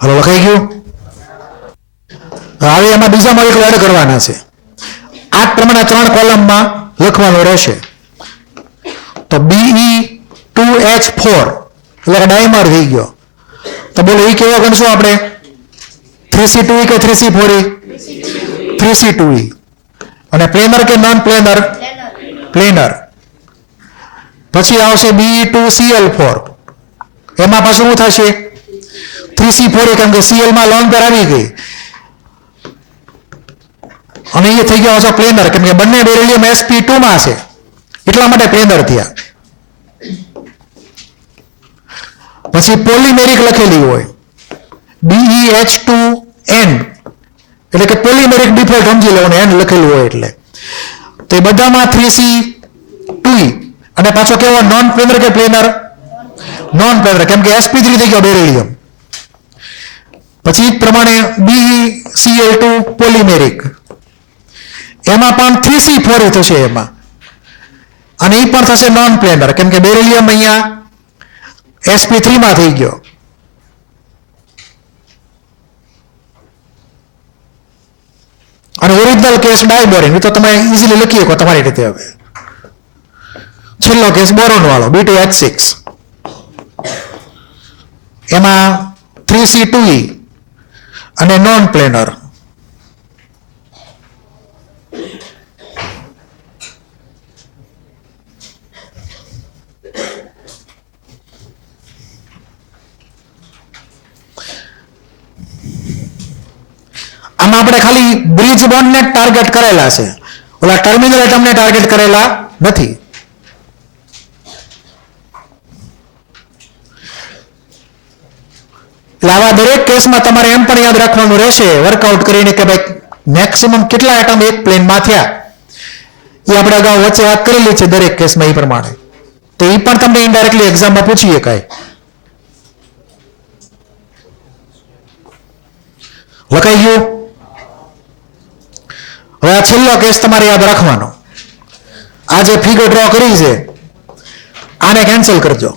હાલો, લખાઈ ગયું? હવે એમાં બીજા મોલેક્યુલ એડ કરવાના છે. આ પ્રમાણે 3 કોલમમાં લખવાનું રહેશે. તો Be2H4 એટલે કે ડાયમર થઈ ગયો. તો બોલો એ કેવો ગણશું આપણે? 3C2E કે 3C4E? 3C2E. અને પ્લેનર કે નોન પ્લેનર? પ્લેનર. પછી આવશે Be2Cl4. એમાં પાછું શું થશે? 3C4E, કેમ કે Cl માં લોન પેર આવી ગઈ અને એ થઈ ગયા પ્લેનર, કેમ કે બંને બેરિલિયમ sp2 માં છે એટલા માટે પ્લેનર થયા. પછી પોલિમેરિક લખેલી હોય BeH2n એટલે કે પોલિમેરિક ડિફોલ્ટ સમજી લેવાનું, n લખેલું હોય એટલે. તો એ બધામાં 3C2E અને પાછો કેવો નોન પ્લેનર કે પ્લેનર? નોન પ્લેનર, કેમ કે sp3 થઈ ગયો બેરિલિયમ. પછી પ્રમાણે BeCl2 પોલિમેરિક, એમાં પણ 3C4E થશે એમાં, અને એ પણ થશે નોન પ્લેનર, કેમ કે બેરિલિયમ અહીંયા sp3 માં થઈ ગયો. અને ઓરિજિનલ કેસ ડાયબોરિન, એ તો તમે ઇઝીલી લખી શકો તમારી રીતે. હવે છેલ્લો કેસ બોરોન વાળો B2H6, એમાં 3C2E અને નોન પ્લેનર. આમાં આપણે ખાલી બ્રિજ બોન્ડને ટાર્ગેટ કરેલા છે, ઓલા ટર્મિનલ એટમને ટાર્ગેટ કરેલા નથી. એટલે આવા દરેક કેસમાં તમારે એમ પણ યાદ રાખવાનું રહેશે વર્કઆઉટ કરીને કે ભાઈ મેક્સિમમ કેટલા એટમ એક પ્લેનમાં થયા. એ આપણે અગાઉ વચ્ચે વાત કરેલી છે દરેક કેસમાં એ પ્રમાણે. તો એ પણ તમને ઇનડાયરેક્ટલી એક્ઝામમાં પૂછી શકાય. લખાઈ ગયું? હવે આ છેલ્લો કેસ તમારે યાદ રાખવાનો. આ જે ફિગર ડ્રો કરી છે આને કેન્સલ કરજો.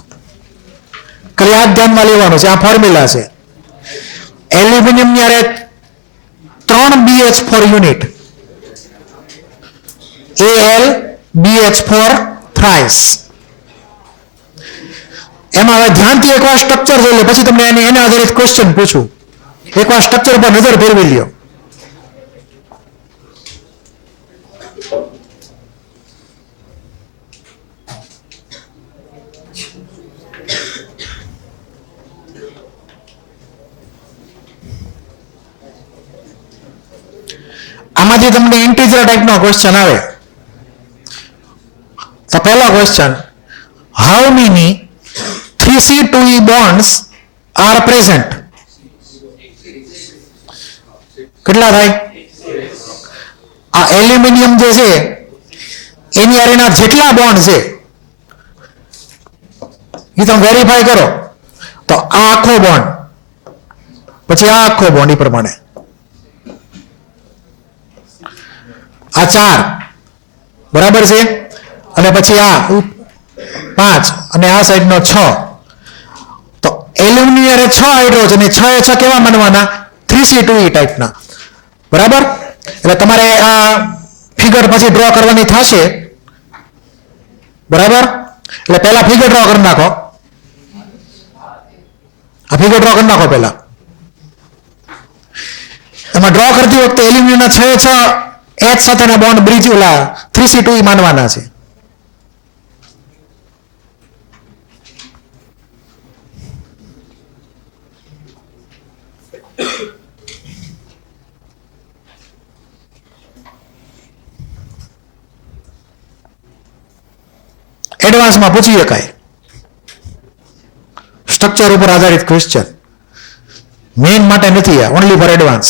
ખાલી આ ધ્યાનમાં લેવાનું છે, આ ફોર્મ્યુલા છે. એલ્યુમિનિયમ ની આરે 3 BH4 યુનિટ, AlBH4 થ્રાઇસ. એમાં હવે ધ્યાનથી એકવાર સ્ટ્રક્ચર જોઈ લો, પછી તમને એને આધારિત ક્વેશ્ચન પૂછું. એકવાર સ્ટ્રક્ચર પર નજર ફેરવી લ્યો. આમાંથી તમને ઇન્ટિજર ટાઈપનો ક્વેશ્ચન આવે. તો પહેલો question, how many 3C2E bonds are present? કેટલા થાય? આ એલ્યુમિનિયમ જે છે એની આરેના જેટલા બોન્ડ છે એ તમે વેરીફાઈ કરો. તો આ આખો બોન્ડ, પછી આ આખો બોન્ડ, એ પ્રમાણે આ 4 બરાબર છે, અને પછી આ 5 અને આ સાઈડનો 6. તો એલ્યુમિનિયમ 6 હાઇડ્રોજન, 6 એ 6 કેવા માનવાના? 3C2E ટાઈપના. બરાબર? એટલે તમારે આ ફિગર પછી ડ્રો કરવાની થશે. બરાબર? એટલે પહેલા ફિગર ડ્રો કરી નાખો. આ ફિગર ડ્રો કરી નાખો પહેલા. એમાં ડ્રો કરતી વખતે એલ્યુમિનિયમના 6 એ 6 H સાથેના બોન્ડ બ્રિજ ઓલા 3C2E માનવાના છે. એડવાન્સમાં પૂછી શકાય, સ્ટ્રક્ચર ઉપર આધારિત ક્વેશ્ચન. મેઇન માટે નથી, આ ઓનલી ફોર એડવાન્સ.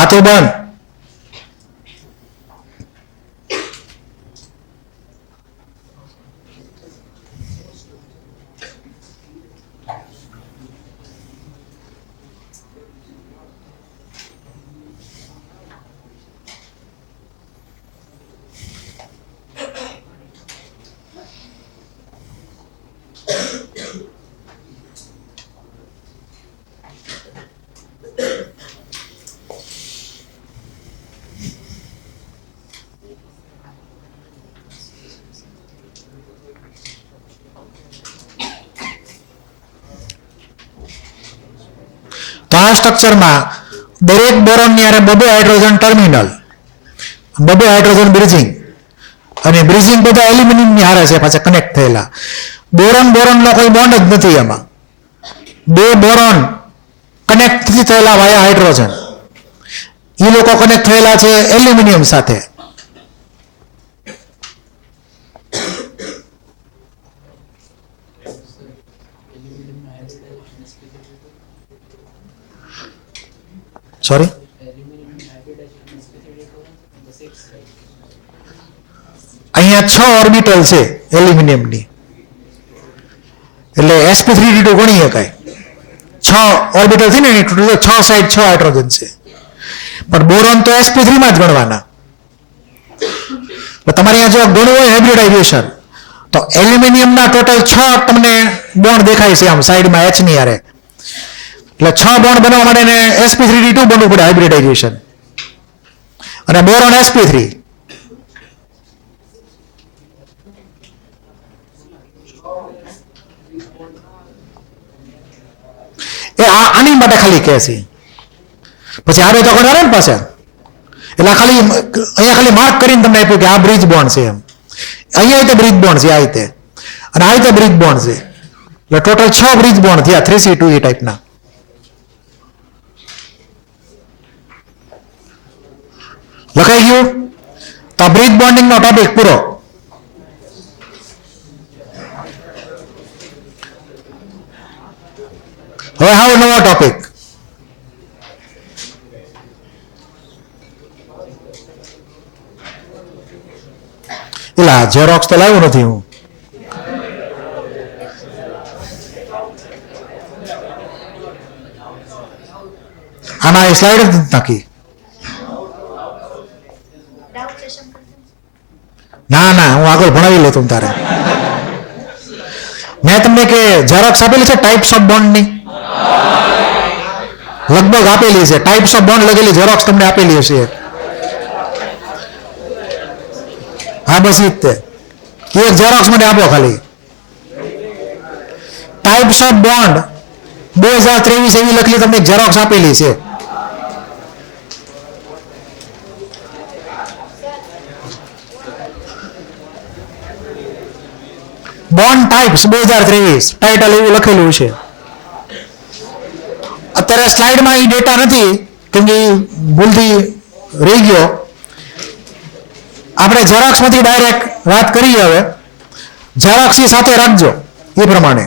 વાતો બંધ. તો આ સ્ટ્રક્ચરમાં દરેક બોરોનની હારે બબે હાઇડ્રોજન ટર્મિનલ, બબે હાઇડ્રોજન બ્રિજિંગ, અને બ્રિજિંગ બધા એલ્યુમિનિયમની હારે છે પાછા કનેક્ટ થયેલા. બોરોનનો કોઈ બોન્ડ જ નથી એમાં. બે બોરોન કનેક્ટ નથી થયેલા વાયા હાઇડ્રોજન, એ લોકો કનેક્ટ થયેલા છે એલ્યુમિનિયમ સાથે. સોરી, અહીંયા 6 ઓર્બિટલ છે એલ્યુમિનિયમની, એટલે sp3d2 ગણી શકાય. 6 ઓર્બિટલ થી ને ટોટલ 6 સાઈડ 6 હાઇડ્રોજન છે, પણ બોરોન તો sp3 માં જ ગણવાના. તમારે અહીંયા જો ગણવું હોય હાઇબ્રિડાઇઝેશન, તો એલ્યુમિનિયમના ટોટલ 6 તમને બોન્ડ દેખાય છે આમ સાઈડમાં H ની હારે, એટલે 6 બોન્ડ બનવા માટે sp3d2 બનવું પડે હાઇબ્રિડાઇઝેશન, અને બોરોન sp3. એ આની માટે ખાલી કહે છે, પછી આ બે તો ગણવા ને પાછા, એટલે ખાલી અહીંયા ખાલી માર્ક કરીને તમને આપ્યું કે આ બ્રિજ બોન્ડ છે એમ. અહીંયા રીતે બ્રિજ બોન્ડ છે આ રીતે, અને આ રીતે બ્રિજ બોન્ડ છે, એટલે ટોટલ 6 બ્રિજ બોન્ડ થયા 3c2e ટાઈપના. લખાઈ ગયું? તો બ્રિજ બોન્ડિંગ નો ટોપિક પૂરો. હવે હાવ નવો ટોપિક. એલા ઝેરોક્સ તો લાવ્યો નથી હું. આમાં સ્લાઇડ જ નથી નાખી. ના ના, હું આગળ ભણાવી લેતો તારે. મેં તમને કે ઝેરોક્સ આપેલી છે ટાઈપ્સ ઓફ બોન્ડ ની, લગભગ આપેલી છે. ટાઈપ્સ ઓફ બોન્ડ લગેલી ઝેરોક્સ તમને આપેલી હશે. હા બસ ઈ જ તે. એક ઝેરોક્સ મને આપો ખાલી. ટાઈપ્સ ઓફ બોન્ડ 2023 એવી લખેલી તમને ઝેરોક્સ આપેલી છે. બોન્ડ ટાઈપ્સ 2023 ટાઇટલ એવું લખેલું છે. અત્યારે સ્લાઇડમાં એ ડેટા નથી કેમ કે ભૂલથી રહી ગયો. આપણે ઝેરોક્સમાંથી ડાયરેક્ટ વાત કરીએ. હવે ઝેરોક્સ સાથે રાખજો એ પ્રમાણે.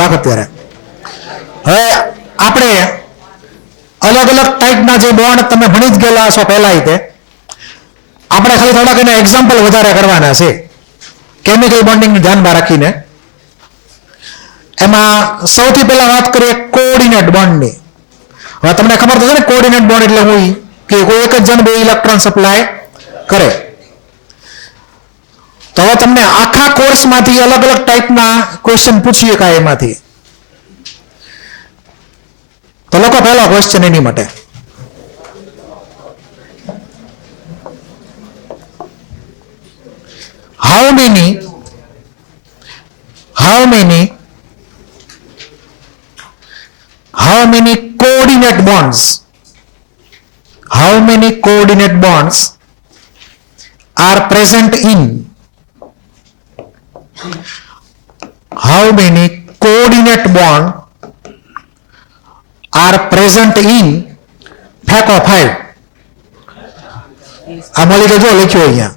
રાખો ત્યારે. હવે આપણે અલગ અલગ ટાઈપના જે બોન્ડ તમે ભણી જ ગયેલા છો પહેલા તે, આપણે ખાલી થોડાક એના એક્ઝામ્પલ વધારે કરવાના છે કેમિકલ બોન્ડિંગ ધ્યાનમાં રાખીને. એમાં સૌથી પહેલા વાત કરીએ કોઓર્ડિનેટ બોન્ડની. હવે તમને ખબર તો છે ને કોઓર્ડિનેટ બોન્ડ એટલે હું કે કોઈ એક જ જણ 2 ઇલેક્ટ્રોન સપ્લાય કરે. તો હવે તમને આખા કોર્સમાંથી અલગ અલગ ટાઈપના ક્વેશ્ચન પૂછી શકાય એમાંથી. તો લોકો પહેલો ક્વેશ્ચન એની માટે. how many coordinate bonds are present in how many coordinate bond are present in ફેકો 5. આ મોલિક્યુલ જો લખ્યો અહીંયા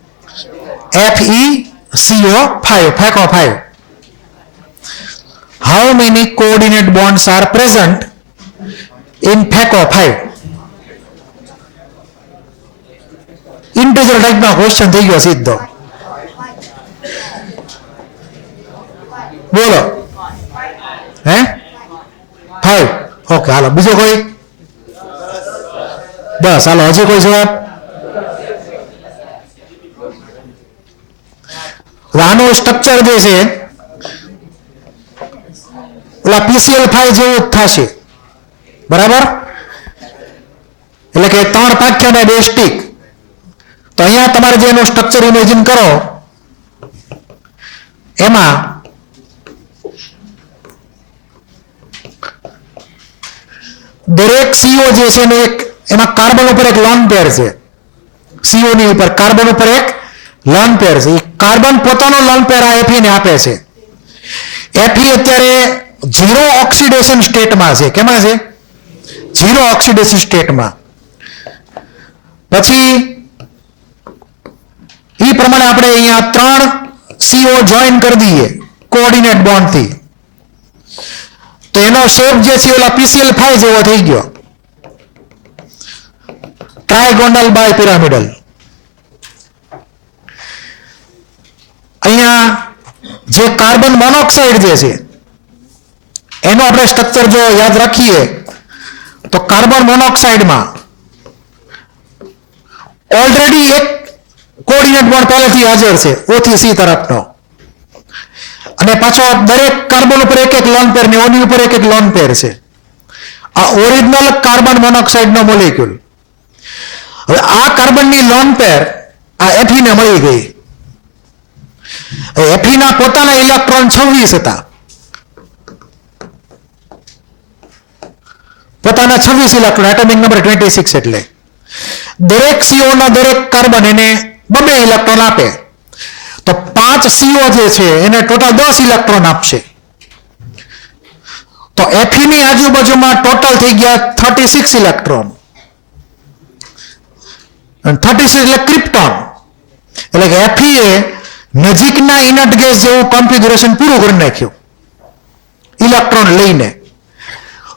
FeCO5 ફેકો 5. How many coordinate bonds are present in ફેકો 5? ઇન્ટિજર ટાઈપનો ક્વેશ્ચન થઈ ગયો સીધો. બોલો. હે 5. ઓકે હાલો બીજો કોઈ? બસ હાલો હજી કોઈ જવાબ? આનું સ્ટ્રક્ચર જે છે ઓલા PCl5 જેવું જ થશે, બરાબર? એટલે કે 3 પાખ્યા ને 2 સ્ટીક. તો અહીંયા તમારે જે એનું સ્ટ્રક્ચર ઇમેજિન કરો એમાં દરેક CO જે છે ને એક એમાં કાર્બન ઉપર એક લોન પેર છે. CO ની ઉપર કાર્બન ઉપર એક લોન પેર છે. કાર્બન પોતાનો લોન પેર આ Fe ને આપે છે. Fe અત્યારે 0 ઓક્સિડેશન સ્ટેટમાં છે. કેમાં છે? 0 ઓક્સિડેશન સ્ટેટમાં. પછી એ પ્રમાણે આપણે અહીંયા 3 CO જોઈન કરી દઈએ કોઓર્ડિનેટ બોન્ડ થી, તો એનો શેપ જે છે ઓલા PCl5 જેવો થઈ ગયો, ટ્રાયગોનલ બાયપિરામિડલ. અહીંયા જે કાર્બન મોનોક્સાઇડ જે છે એનું આપણે સ્ટ્રક્ચર જો યાદ રાખીએ તો કાર્બન મોનોક્સાઇડમાં ઓલરેડી એક કોઓર્ડિનેટ બોન્ડ પહેલેથી હાજર છે O થી C તરફનો, અને પાછો દરેક કાર્બન ઉપર એક એક લોન પેર ને ઓની ઉપર એક એક લોન પેર છે. આ ઓરિજિનલ કાર્બન મોનોક્સાઇડનો મોલેક્યુલ. હવે આ કાર્બનની લોન પેર આ Fe ને મળી ગઈ. Fe ના પોતાના ઇલેક્ટ્રોન 26 હતા, પોતાના 26 ઇલેક્ટ્રોન, એટોમિક નંબર 26. એટલે દરેક CO ના દરેક કાર્બન એને 2 ઇલેક્ટ્રોન આપે, તો 5 CO જે છે એને ટોટલ 10 ઇલેક્ટ્રોન આપશે. તો Fe ની આજુબાજુમાં ટોટલ થઈ ગયા 36 ઇલેક્ટ્રોન. 36 એટલે ક્રિપ્ટોન. એટલે કે Fe એ નજીકના ઇનર્ટ ગેસ જેવું કોન્ફિગ્યુરેશન પૂરું કરી નાખ્યું ઇલેક્ટ્રોન લઈને.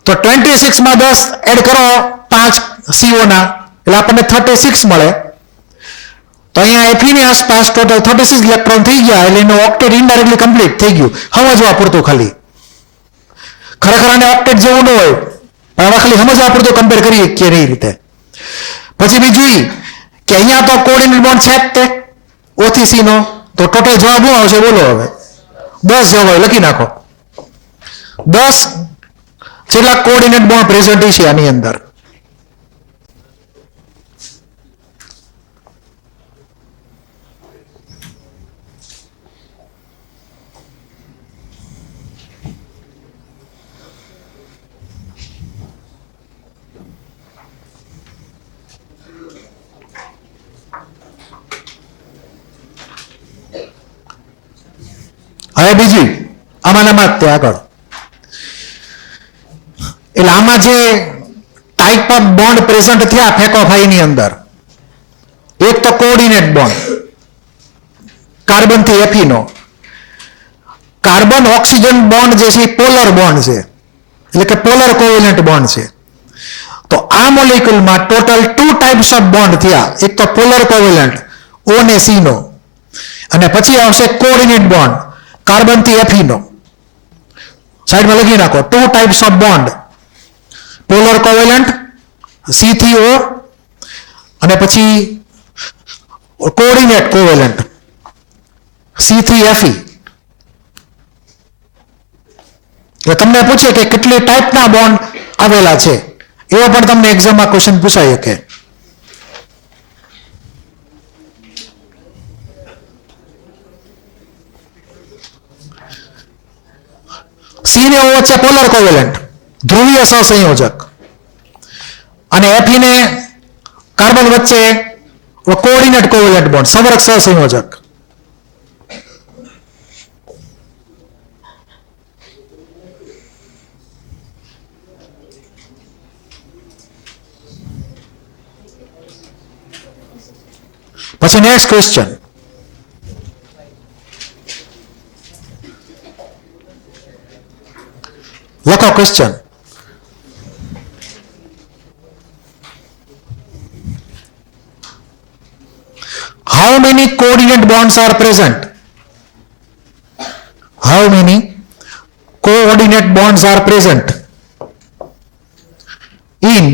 તો 26 માં 10 એડ કરો 5 CO ના, એટલે આપણને 36 મળે. તો અહીંયા Fe ની આસપાસ ટોટલ 36 ઇલેક્ટ્રોન થઈ ગયા, એટલે એનું ઓક્ટેટ ઇનડાયરેક્ટલી કમ્પ્લીટ થઈ ગયું. સમજવા પૂરતું ખાલી, ખરેખર આને ઓક્ટેટ જેવું ન હોય, પણ આમાં ખાલી સમજવા પૂરતું કમ્પેર કરીએ કે એ રીતે. પછી બીજું કે અહીંયા તો કોઓર્ડિનેટ બોન્ડ છે જ તે O થી C નો, તો ટોટલ જવાબ શું આવશે બોલો? હવે 10 જવાબ હોય, લખી નાખો. 10 જેટલા કોઓર્ડિનેટ બોન્ડ પ્રેઝન્ટ છે આની અંદર. હવે બીજી આમાંનામાં તે આગળ, એટલે આમાં જે ટાઈપ ઓફ બોન્ડ પ્રેઝન્ટ થયા ફેકો5 ની અંદર, એક તો કોઓર્ડિનેટ બોન્ડ કાર્બન થી Fe નો. કાર્બન ઓક્સિજન બોન્ડ જે છે પોલર બોન્ડ છે, એટલે કે પોલર કોવેલેન્ટ બોન્ડ છે. તો આ મોલેક્યુલમાં ટોટલ 2 ટાઈપ્સ ઓફ બોન્ડ થયા. એક તો પોલર કોવેલેન્ટ O ને C નો, અને પછી આવશે કોઓર્ડિનેટ બોન્ડ કાર્બન થી Fe નો. સાઈડમાં લખી નાખો 2 types of bond, polar covalent C થી O, અને પછી કોઓર્ડિનેટ કોવેલેન્ટ C થી Fe. એટલે તમને પૂછે કે કેટલી ટાઈપના બોન્ડ આવેલા છે, એવો પણ તમને એક્ઝામમાં ક્વેશ્ચન પૂછાય શકે. C ને O વચ્ચે પોલર કોવેલેન્ટ ધ્રુવીય સહસંયોજક, અને Fe ને કાર્બન વચ્ચે કોઓર્ડિનેટ કોવેલેન્ટ બોન્ડ સંવર્ગ સહસંયોજક. પછી નેક્સ્ટ ક્વેશ્ચન, લખો question. How many coordinate bonds are present? How many coordinate bonds are present in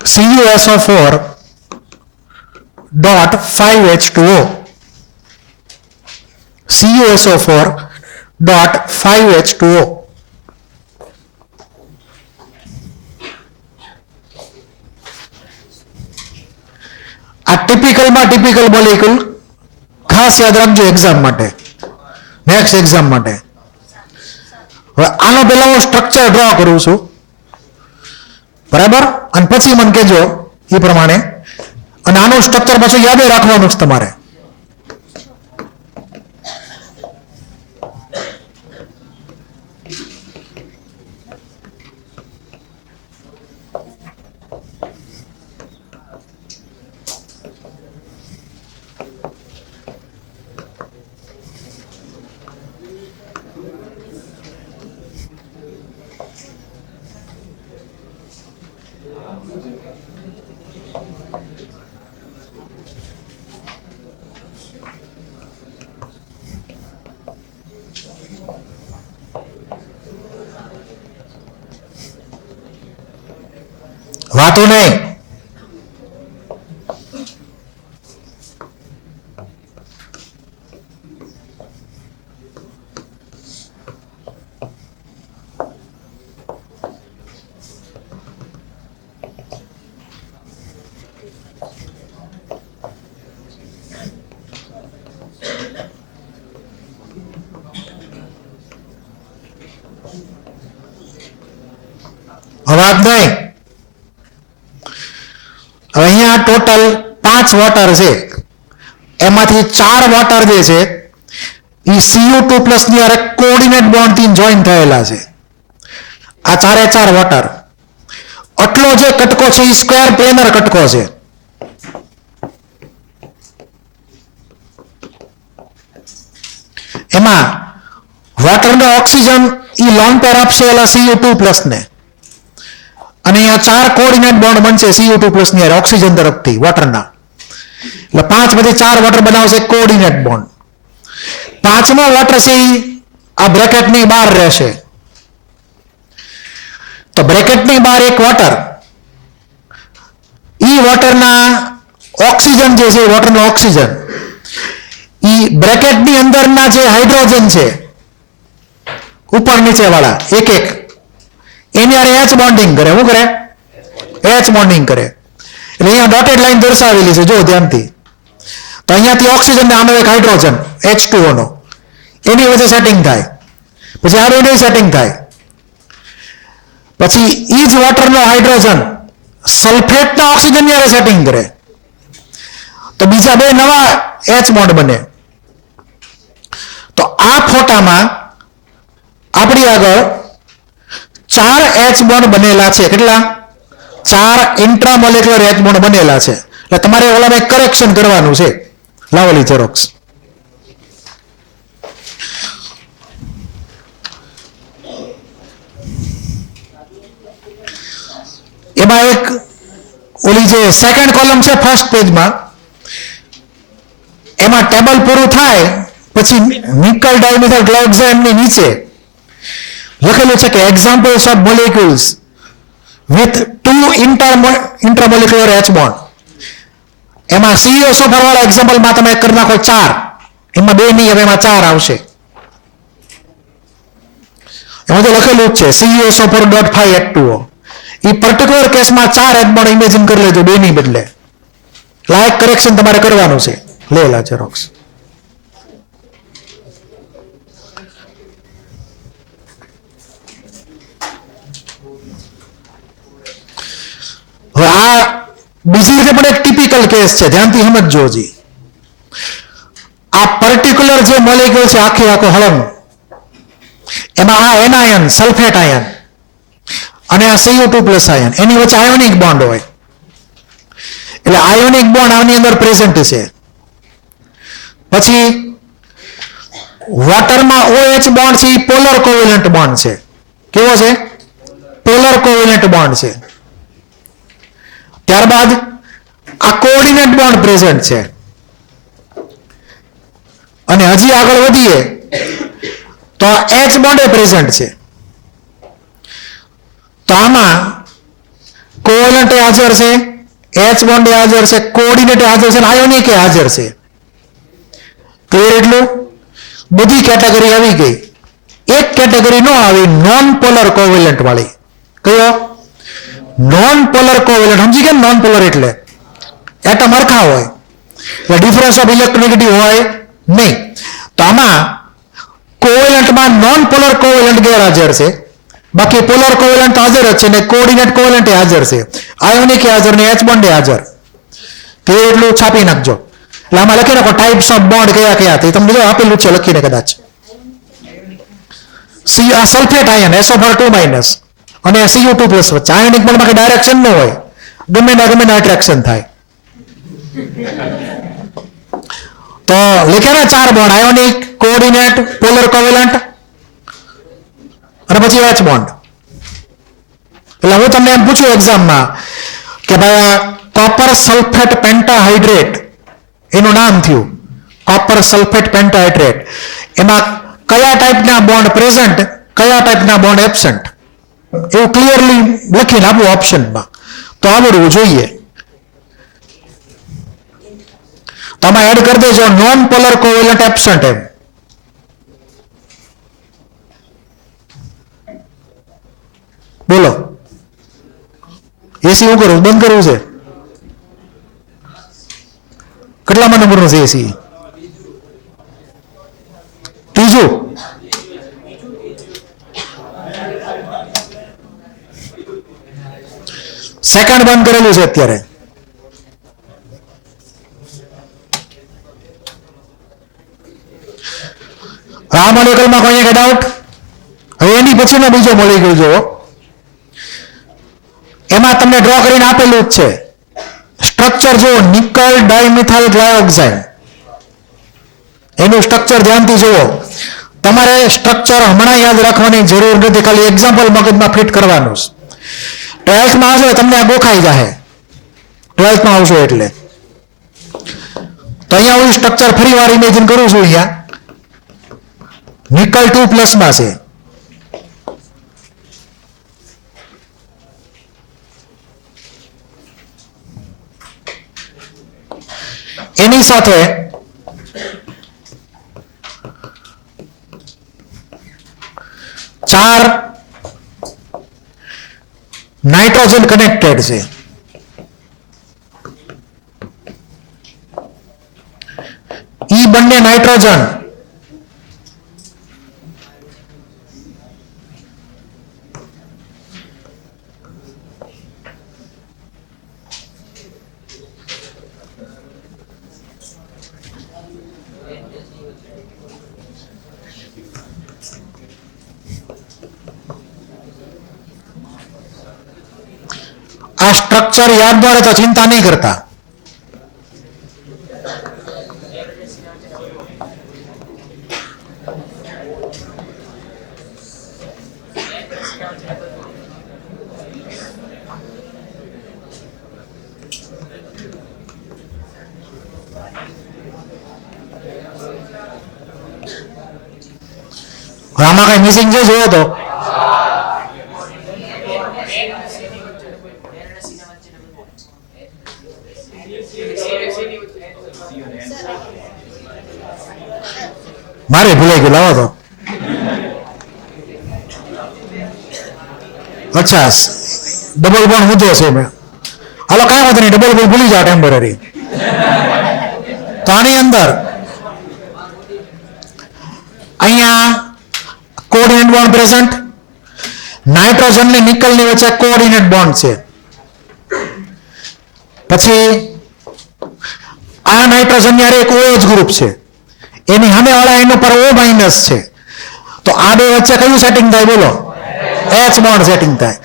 CuSO4 dot 5H2O? CuSO4 dot 5H2O. આ typical molecule ખાસ યાદ રાખજો એક્ઝામ માટે, નેક્સ્ટ એક્ઝામ માટે. હવે આનો પહેલા હું સ્ટ્રક્ચર ડ્રો કરું છું, બરાબર, અને પછી મને કહેજો એ પ્રમાણે. અને આનું સ્ટ્રક્ચર પાછું યાદ રાખવાનું છે તમારે. વાતો નહીં. અવાજ નહીં. હવે અહીંયા ટોટલ 5 વોટર છે, એમાંથી 4 વોટર જે છે એ Cu2+ ની અરે કોઓર્ડિનેટ બોન્ડ થી જોઈન થયેલા છે. આ 4 વોટર. આટલો જે કટકો છે એ સ્ક્વેર પ્લેનર કટકો છે. એમાં વોટરનો ઓક્સિજન એ લોન પેર આપશે એલા Cu2+ ને, અને અહીંયા 4 કોઓર્ડિનેટ બોન્ડ બનશે Cu2+ ની ઓક્સિજન તરફથી વોટરના. એટલે 5 માંથી 4 વોટર બનાવશે કોઓર્ડિનેટ બોન્ડ. 5મો વોટર છે આ બ્રેકેટની બહાર રહેશે. તો બ્રેકેટની બહાર એક વોટર, ઈ વોટરના ઓક્સિજન જે છે, વોટરનો ઓક્સિજન ઈ બ્રેકેટની અંદરના જે હાઇડ્રોજન છે ઉપર નીચે વાળા એક એની હારે H બોન્ડિંગ કરે. શું કરે? H બોન્ડિંગ કરે. એટલે અહીંયા ડોટેડ લાઈન દર્શાવેલી છે, જો ધ્યાનથી. તો અહીંયાથી ઓક્સિજન ને આનો એક હાઇડ્રોજન H2O નો, એની વચ્ચે સેટિંગ થાય, પછી આ બેની સેટિંગ થાય, પછી ઈ જ વોટરનો હાઇડ્રોજન સલ્ફેટના ઓક્સિજન ની હારે સેટિંગ કરે, તો બીજા 2 નવા H બોન્ડ બને. તો આ ફોટામાં આપણી આગળ 4 H બોન્ડ બનેલા છે. કેટલા? 4 ઇન્ટ્રામોલેક્યુલર H બોન્ડ બનેલા છે. એટલે તમારે ઓલામાં એક કરેક્શન કરવાનું છે. લાવલી ઝેરોક્સ. એમાં એક ઓલી જે સેકન્ડ કોલમ છે ફર્સ્ટ પેજમાં, એમાં ટેબલ પૂરું થાય પછી નિકલ ડાયમિથાઇલ ગ્લાયકોઝાઇમની નીચે લખેલું છે કે examples of molecules with 2 ઇન્ટ્રામોલેક્યુલર H bond. એમાં CuSO4 વાળા એક્ઝામ્પલમાં તમે કરી નાખો 4, એમાં 2 નહીં, હવે એમાં 4 આવશે. એમાં તો લખેલું જ છે CuSO4.5H2O. એ પર્ટિક્યુલર કેસમાં 4 H બોન્ડ ઇમેજિન કરી લેજો, 2 ની બદલે. લાયક કરેક્શન તમારે કરવાનું છે. લેલા ઝેરોક્સ. હવે આ બીજી રીતે પણ એક ટિપિકલ કેસ છે, ધ્યાનથી સમજજો. જી આ પર્ટિક્યુલર જે મોલેક્યુલ છે આખો હળંગ, એમાં આ એનાયન સલ્ફેટ આયન અને આ Cu2+ આયન, એની વચ્ચે આયોનિક બોન્ડ હોય. એટલે આયોનિક આયોનિક બોન્ડ આની અંદર પ્રેઝન્ટ છે. પછી વોટરમાં OH બોન્ડ છે એ પોલર કોવેલન્ટ બોન્ડ છે. કેવો છે? પોલર કોવેલન્ટ બોન્ડ છે. ત્યારબાદ આ કોઓર્ડિનેટ બોન્ડ પ્રેઝન્ટ છે. અને હજી આગળ વધીએ તો H બોન્ડ એ પ્રેઝન્ટ છે. તો આમાં કોવેલન્ટ એ હાજર છે, H બોન્ડ એ હાજર છે, કોઓર્ડિનેટ એ હાજર છે અને આયોનિક એ હાજર છે. ક્લિયર? એટલું બધી કેટેગરી આવી ગઈ. એક કેટેગરી નો આવી, નોન પોલર કોવેલન્ટ વાળી. કયો? Non polar covalent. સમજી ગયા? નોન પોલર એટલે એટમ હરખા હોય, એટલે ડિફરન્સ ઓફ ઇલેક્ટ્રોનેગેટિવ હોય નહીં. તો આમાં કોવેલન્ટમાં નોન પોલર કોવેલન્ટ ગેરહાજર છે, બાકી પોલર કોવેલન્ટ હાજર જ છે ને કોઓર્ડિનેટ કોવેલન્ટ એ હાજર છે, આયોનિક એ હાજર ને H બોન્ડ એ હાજર. તો એટલું છાપી નાખજો. એટલે આમાં લખી નાખો ટાઈપ્સ ઓફ બોન્ડ કયા કયા. તમને જો આપેલું છે લખીને કદાચ. આ સલ્ફેટ આયન SO2- અને Cu2+ વચ્ચે આયોનિક બોન્ડમાં કઈ ડાયરેક્શન ન હોય, ગમે ના એટ્રેક્શન થાય. તો લખ્યા ને 4 બોન્ડ, આયોનિક, કોઓર્ડિનેટ, પોલર કોવેલન્ટ અને પછી H બોન્ડ. એટલે હું તમને એમ પૂછું એક્ઝામમાં કે ભાઈ કોપર સલ્ફેટ પેન્ટાહાઇડ્રેટ એનું નામ થયું કોપર સલ્ફેટ પેન્ટાહાઇડ્રેટ, એમાં કયા ટાઈપના બોન્ડ પ્રેઝન્ટ, કયા ટાઈપના બોન્ડ એબસન્ટ, એવું ક્લિયરલી લખીને આપું ઓપ્શનમાં. તો આવડવું જોઈએ. તમે એડ કરી દેજો નોન પોલર કોવેલન્ટ એબસન્ટ એમ. બોલો એસી શું કરવું? બંધ કરવું છે? કેટલામાં નંબરનું છે એસી? ત્રીજું. સેકન્ડ બંધ કરેલું છે અત્યારે. આ મોલેક્યુલમાં કોઈ ડાઉટ? હવે એની પછીનો બીજો મોલેક્યુલ જોવો. એમાં તમને ડ્રો કરીને આપેલું જ છે સ્ટ્રક્ચર. જુઓ, નિકલ ડાયમિથાઇલ ગ્લાયોક્સાઇડ. એનું સ્ટ્રક્ચર ધ્યાનથી જુઓ. તમારે સ્ટ્રક્ચર હમણાં યાદ રાખવાની જરૂર નથી, ખાલી એક્ઝામ્પલ મગજમાં ફિટ કરવાનું. 12થમાં આવશો તમને આ ગોખાઈ જાય. 12થમાં આવશો એટલે. તો અહીંયા હું સ્ટ્રક્ચર ફરી વાર ઇમેજિન કરું છું. અહીંયા નિકલ 2+ માં છે. એની સાથે ચાર નાઇટ્રોજન કનેક્ટેડ છે. ઈ બંને નાઇટ્રોજન આ સ્ટ્રક્ચર યાદ મળે તો ચિંતા નહીં કરતા. આમાં કઈ મિસિંગ છે? જોવો તો મારે ભૂલાઈ ગયું. લાવો તો. અચ્છા, ડબલ બોન્ડ મુદ્દો છે મેં. હાલો કાંઈ વાંધો નહીં, ડબલ બોન્ડ ભૂલી જાઓ ટેમ્પરરી. તો આની અંદર અહીંયા કોઓર્ડિનેટ બોન્ડ પ્રેઝન્ટ. નાઇટ્રોજન ને નિકલ ની વચ્ચે કોઓર્ડિનેટ બોન્ડ છે. પછી આ નાઇટ્રોજન ની એક OH ગ્રુપ છે, એની સામે વાળા એનો પર O- છે. તો આ બે વચ્ચે કયું સેટિંગ થાય? બોલો. H બોન્ડ સેટિંગ થાય.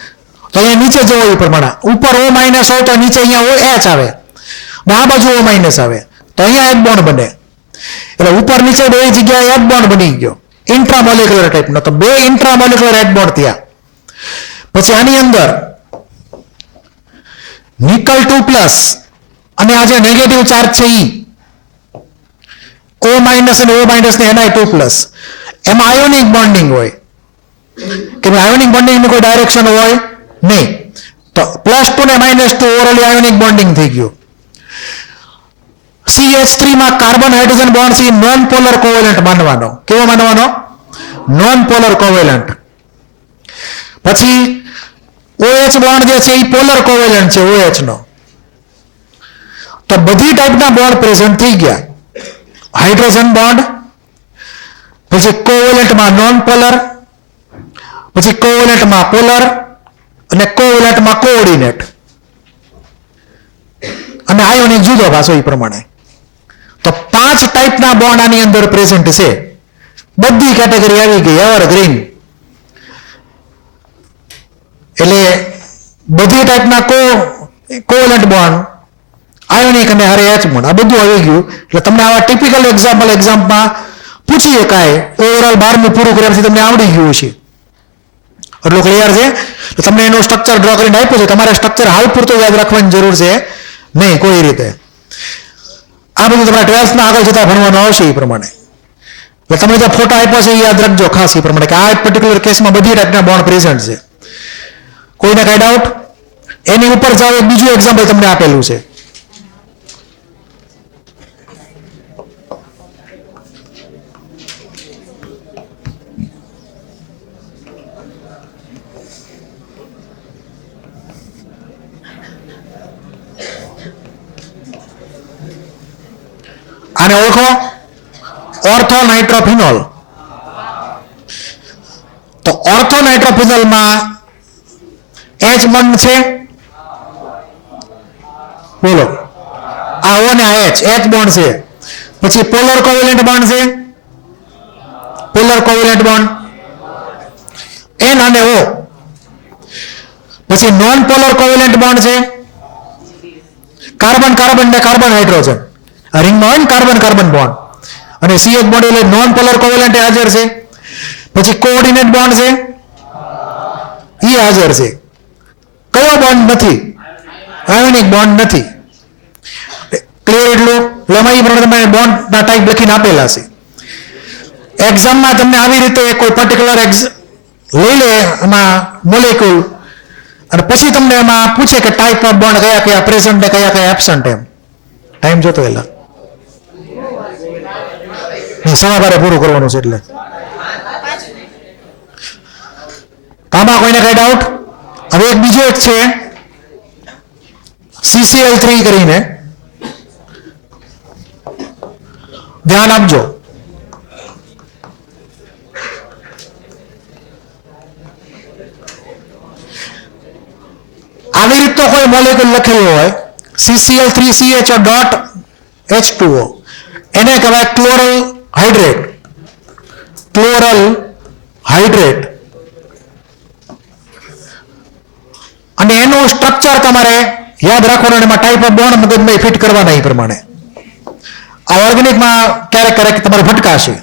તો અહીંયા નીચે જવો એ પ્રમાણે ઉપર O- હોય તો નીચે અહીંયા OH આવે. આ બાજુ O માઇનસ આવે તો અહીંયા એક બોન્ડ બને, એટલે ઉપર નીચે બે જગ્યાએ એક બોન્ડ બની ગયો ઇન્ટ્રામોલિક્યુલર ટાઈપનો. તો બે ઇન્ટ્રામોલિક્યુલર એક બોન્ડ થયા. પછી આની અંદર નિકલ 2+ અને આ જે નેગેટિવ ચાર્જ છે ઈ O- અને O- ને Ni2+, એમાં આયોનિક બોન્ડિંગ હોય કે આયોનિક બોન્ડિંગ ની કોઈ ડાયરેક્શન હોય નહીં. તો +2 ને -2 ઓવરઓલ આયોનિક બોન્ડિંગ થઈ ગયું. CH3 માં કાર્બન હાઇડ્રોજન બોન્ડ છે નોન પોલર કોવેલન્ટ માનવાનો. કેવો માનવાનો? Non polar કોવેલન્ટ. પછી OH બોન્ડ જે છે એ પોલર કોવેલન્ટ છે OH નો. તો બધી ટાઈપના બોન્ડ પ્રેઝન્ટ થઈ ગયા. હાઇડ્રોજન બોન્ડ, પછી કોવેલન્ટમાં નોન પોલર, પછી કોવેલન્ટમાં પોલર અને કોવેલન્ટમાં કોઓર્ડિનેટ અને આયોનિક જુદો પાછો એ પ્રમાણે. તો 5 ટાઈપના બોન્ડ આની અંદર પ્રેઝન્ટ છે. બધી કેટેગરી આવી ગઈ એવરગ્રીન. એટલે બધી ટાઈપના કોવેલન્ટ બોન્ડ, આયોનિક અને હારે H બોન્ડ, આ બધું આવી ગયું. એટલે તમને આવા ટિપિકલ એક્ઝામ્પલમાં પૂછી શકાય. ઓવરઓલ 12મું પૂરું કર્યા પછી તમને આવડી ગયું છે. એટલું ક્લિયર છે? તો તમને એનું સ્ટ્રક્ચર ડ્રો કરીને આપ્યું છે. તમારે સ્ટ્રક્ચર હાલ પૂરતું યાદ રાખવાની જરૂર છે નહીં કોઈ રીતે. આ બધું તમારા 12થમાં આગળ જતા ભણવાનું આવશે એ પ્રમાણે. એટલે તમને જે ફોટા આપ્યા છે એ યાદ રાખજો ખાસ એ પ્રમાણે કે આ પર્ટિક્યુલર કેસમાં બધી ટાઈપના બોન્ડ પ્રેઝન્ટ છે. કોઈને કઈ ડાઉટ? એની ઉપર જાઓ, એક બીજું એક્ઝામ્પલ તમને આપેલું છે. આને ઓળખો? Ortho nitrophenol. તો ઓર્થો નાઇટ્રોફિનોલમાં H બોન્ડ છે, બોલો. આ O ને આ H બોન્ડ છે. પછી પોલર કોવેલેન્ટ બોન્ડ છે, પોલર કોવેલેન્ટ બોન્ડ N અને O. પછી નોન પોલર કોવેલેન્ટ બોન્ડ છે, કાર્બન કાર્બન ને કાર્બન હાઇડ્રોજન. આ રિંગમાં હોય ને કાર્બન કાર્બન બોન્ડ, અને CH બોન્ડ એટલે નોન પોલર કોવેલન્ટ હાજર છે. પછી કોઓર્ડિનેટ બોન્ડ છે એ હાજર છે. કયો બોન્ડ નથી? આયોનિક બોન્ડ નથી. ક્લિયર? એટલું લંબાઈ પ્રમાણે તમે બોન્ડના ટાઈપ લખીને આપેલા છે. એક્ઝામમાં તમને આવી રીતે કોઈ પર્ટિક્યુલર લઈ લે એમાં મોલેક્યુલ, અને પછી તમને એમાં પૂછે કે ટાઈપ ઓફ બોન્ડ કયા કયા પ્રેઝન્ટ ને કયા કયા એબસન્ટ. એમ ટાઈમ જોતો એલા સવારે પૂરું કરવાનું છે. એટલે આમાં કોઈને કઈ ડાઉટ? હવે એક બીજો એક છે CCl3 કરીને, ધ્યાન આપજો. આવી રીતનો કોઈ મોલેક્યુલ લખેલો હોય CCl3CH.H2O, એને કહેવાય ક્લોરલ હાઇડ્રેટ. ક્લોરલ હાઇડ્રેટ. અને એનું સ્ટ્રક્ચર તમારે યાદ રાખવાનું, એમાં ટાઈપ ઓફ બોન્ડ મગજમાં ફિટ કરવાના એ પ્રમાણે. આ ઓર્ગેનિકમાં ક્યારેક ક્યારેક તમારે ભટકાશે.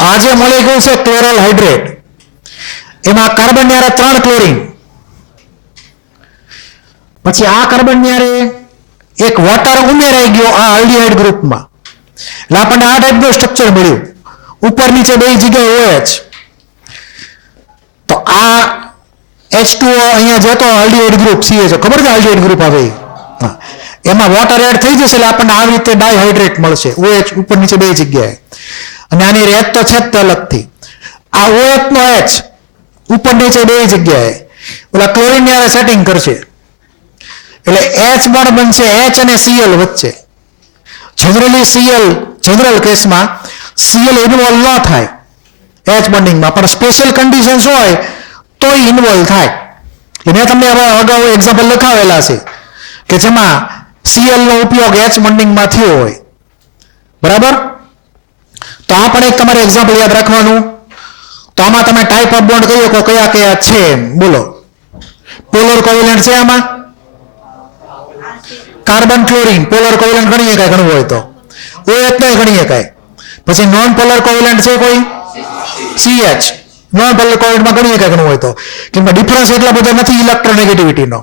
આ જે મોલેક્યુલ છે ક્લોરલ હાઇડ્રેટ, એમાં કાર્બન ની હારે 3 ક્લોરીન, પછી આ કાર્બન ની હારે એક વોટર ઉમેરાઈ ગયો આ આલ્ડીહાઇડ ગ્રુપમાં, એટલે આપણને આ ટાઈપનું સ્ટ્રક્ચર મળ્યું. ઉપર નીચે બે જગ્યાએ OH. તો આ H2O અહીંયા જતો આલ્ડીહાઇડ ગ્રુપ CH, ખબર છે આલ્ડીહાઇડ ગ્રુપ આવે એમાં વોટર એડ થઈ જશે એટલે આપણને આવી રીતે ડાયહાઇડ્રેટ મળશે. OH ઉપર નીચે બે જગ્યાએ, અને આની રેત તો છે જ અલગથી. આ OH નો H ઉપર નીચે બે જગ્યાએ ઓલા ક્લોરીન ની સેટિંગ કરશે એટલે H બોન્ડ બનશે H અને Cl વચ્ચે. જનરલી જનરલ કેસમાં Cl ઇન્વોલ્વ ન થાય H બોન્ડિંગમાં, પણ સ્પેશિયલ કન્ડિશન્સ હોય તો ઇન્વોલ્વ થાય. મેં તમને હવે અગાઉ એક્ઝામ્પલ લખાવેલા છે કે જેમાં Cl નો ઉપયોગ H બોન્ડિંગમાં થયો હોય. બરાબર? તો આ પણ એક તમારે એક્ઝામ્પલ યાદ રાખવાનું. તો આમાં તમે ટાઈપ ઓફ બોન્ડ કહી શકો કયા કયા છે બોલો. પોલર કોવેલેન્ટ છે આમાં? કાર્બન ક્લોરીન પોલર કોવેલેન્ટ ગણી શકાય ઘણું હોય તો. OH ને ગણી શકાય. પછી નોન પોલર કોવેલેન્ટ છે કોઈ? CH નોન પોલર કોવેલેન્ટમાં ગણી શકાય ઘણું હોય તો, કેમ કે ડિફરન્સ એટલા બધા નથી ઇલેક્ટ્રોનેગેટિવિટીનો.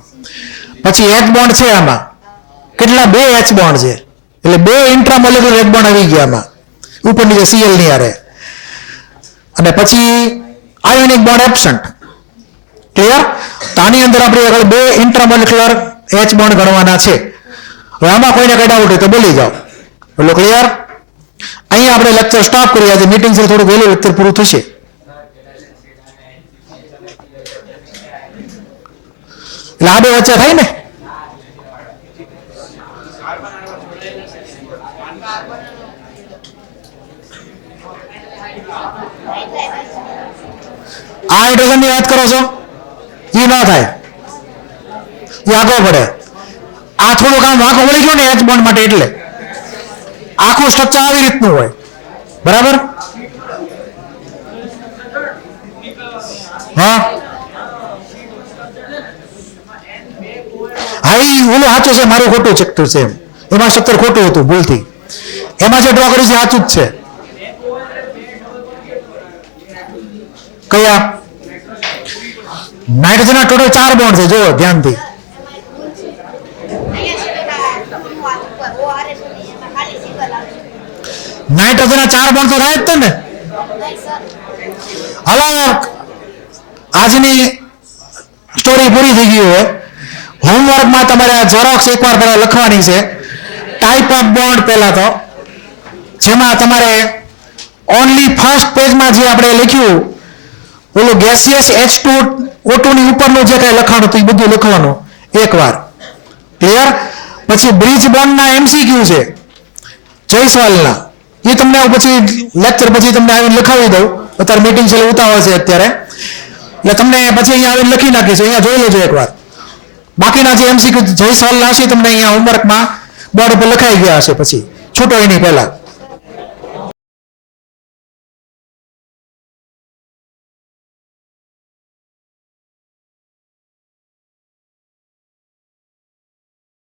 પછી H બોન્ડ છે આમાં કેટલા? 2 H બોન્ડ છે એટલે 2 ઇન્ટ્રામોલેક્યુલર H બોન્ડ આવી ગયા આમાં ઉપર નીચે Cl ની હારે. અને પછી આયોનિક બોન્ડ એબ્સન્ટ. ક્લિયર? તો આની અંદર આપણે આગળ 2 ઇન્ટ્રામોલેક્યુલર H બોન્ડ ગણવાના છે. હવે આમાં કોઈને કઈ ડાઉટ હોય તો બોલી જાઓ. બોલો ક્લિયર? અહીંયા આપણે લેક્ચર સ્ટોપ કરીએ. આજે મીટિંગ છે થોડું વહેલું લેક્ચર પૂરું થશે. એટલે આ બે વચ્ચે થાય ને. આ હાઇડ્રોજન ની વાત કરો છો એ ના થાય, એ આગળ પડે. આ થોડું કામ વાંકો વળી ગયો ને H બોન્ડ માટે, એટલે આખું સ્ટ્રક્ચર આવી રીતનું હોય. બરાબર? હા હા, એ ઓલું સાચું છે, મારું ખોટું ચેપ્ટર છે એમાં સ્ટ્રક્ચર ખોટું હતું ભૂલથી. એમાં જે ડ્રો કર્યું છે સાચું જ છે. કયા? નાઇટ્રોજન ટોટલ 4 બોન્ડ છે, જો ધ્યાનથી. નાઇટ્રોજન 4 બોન્ડ તો થાય જ ને. હાલો આજની સ્ટોરી પૂરી થઈ ગઈ હોય. હોમવર્કમાં તમારે ઝેરોક્સ એકવાર પહેલા લખવાની છે. ટાઈપ ઓફ બોન્ડ પહેલા તો, જેમાં તમારે ઓનલી ફર્સ્ટ પેજમાં જે આપણે લખ્યું ઓલું ગેસિયસ H2O2 ની ઉપરનું જે કઈ લખાણું હતું એ બધું લખવાનું એકવાર. ક્લિયર? પછી બ્રિજ બોન્ડના MCQ છે જયસ્વાલના, એ તમને પછી લેક્ચર પછી તમને આવીને લખાવી દઉં. અત્યારે મીટિંગ છે ઉતાવળ છે અત્યારે, એટલે તમને પછી અહીંયા આવીને લખી નાખીશું. અહીંયા જોઈ લેજો એકવાર. બાકીના જે MCQ જયસ્વાલના હશે તમને અહીંયા હોમવર્કમાં બોર્ડ ઉપર લખાઈ ગયા હશે પછી છૂટો એની પહેલા.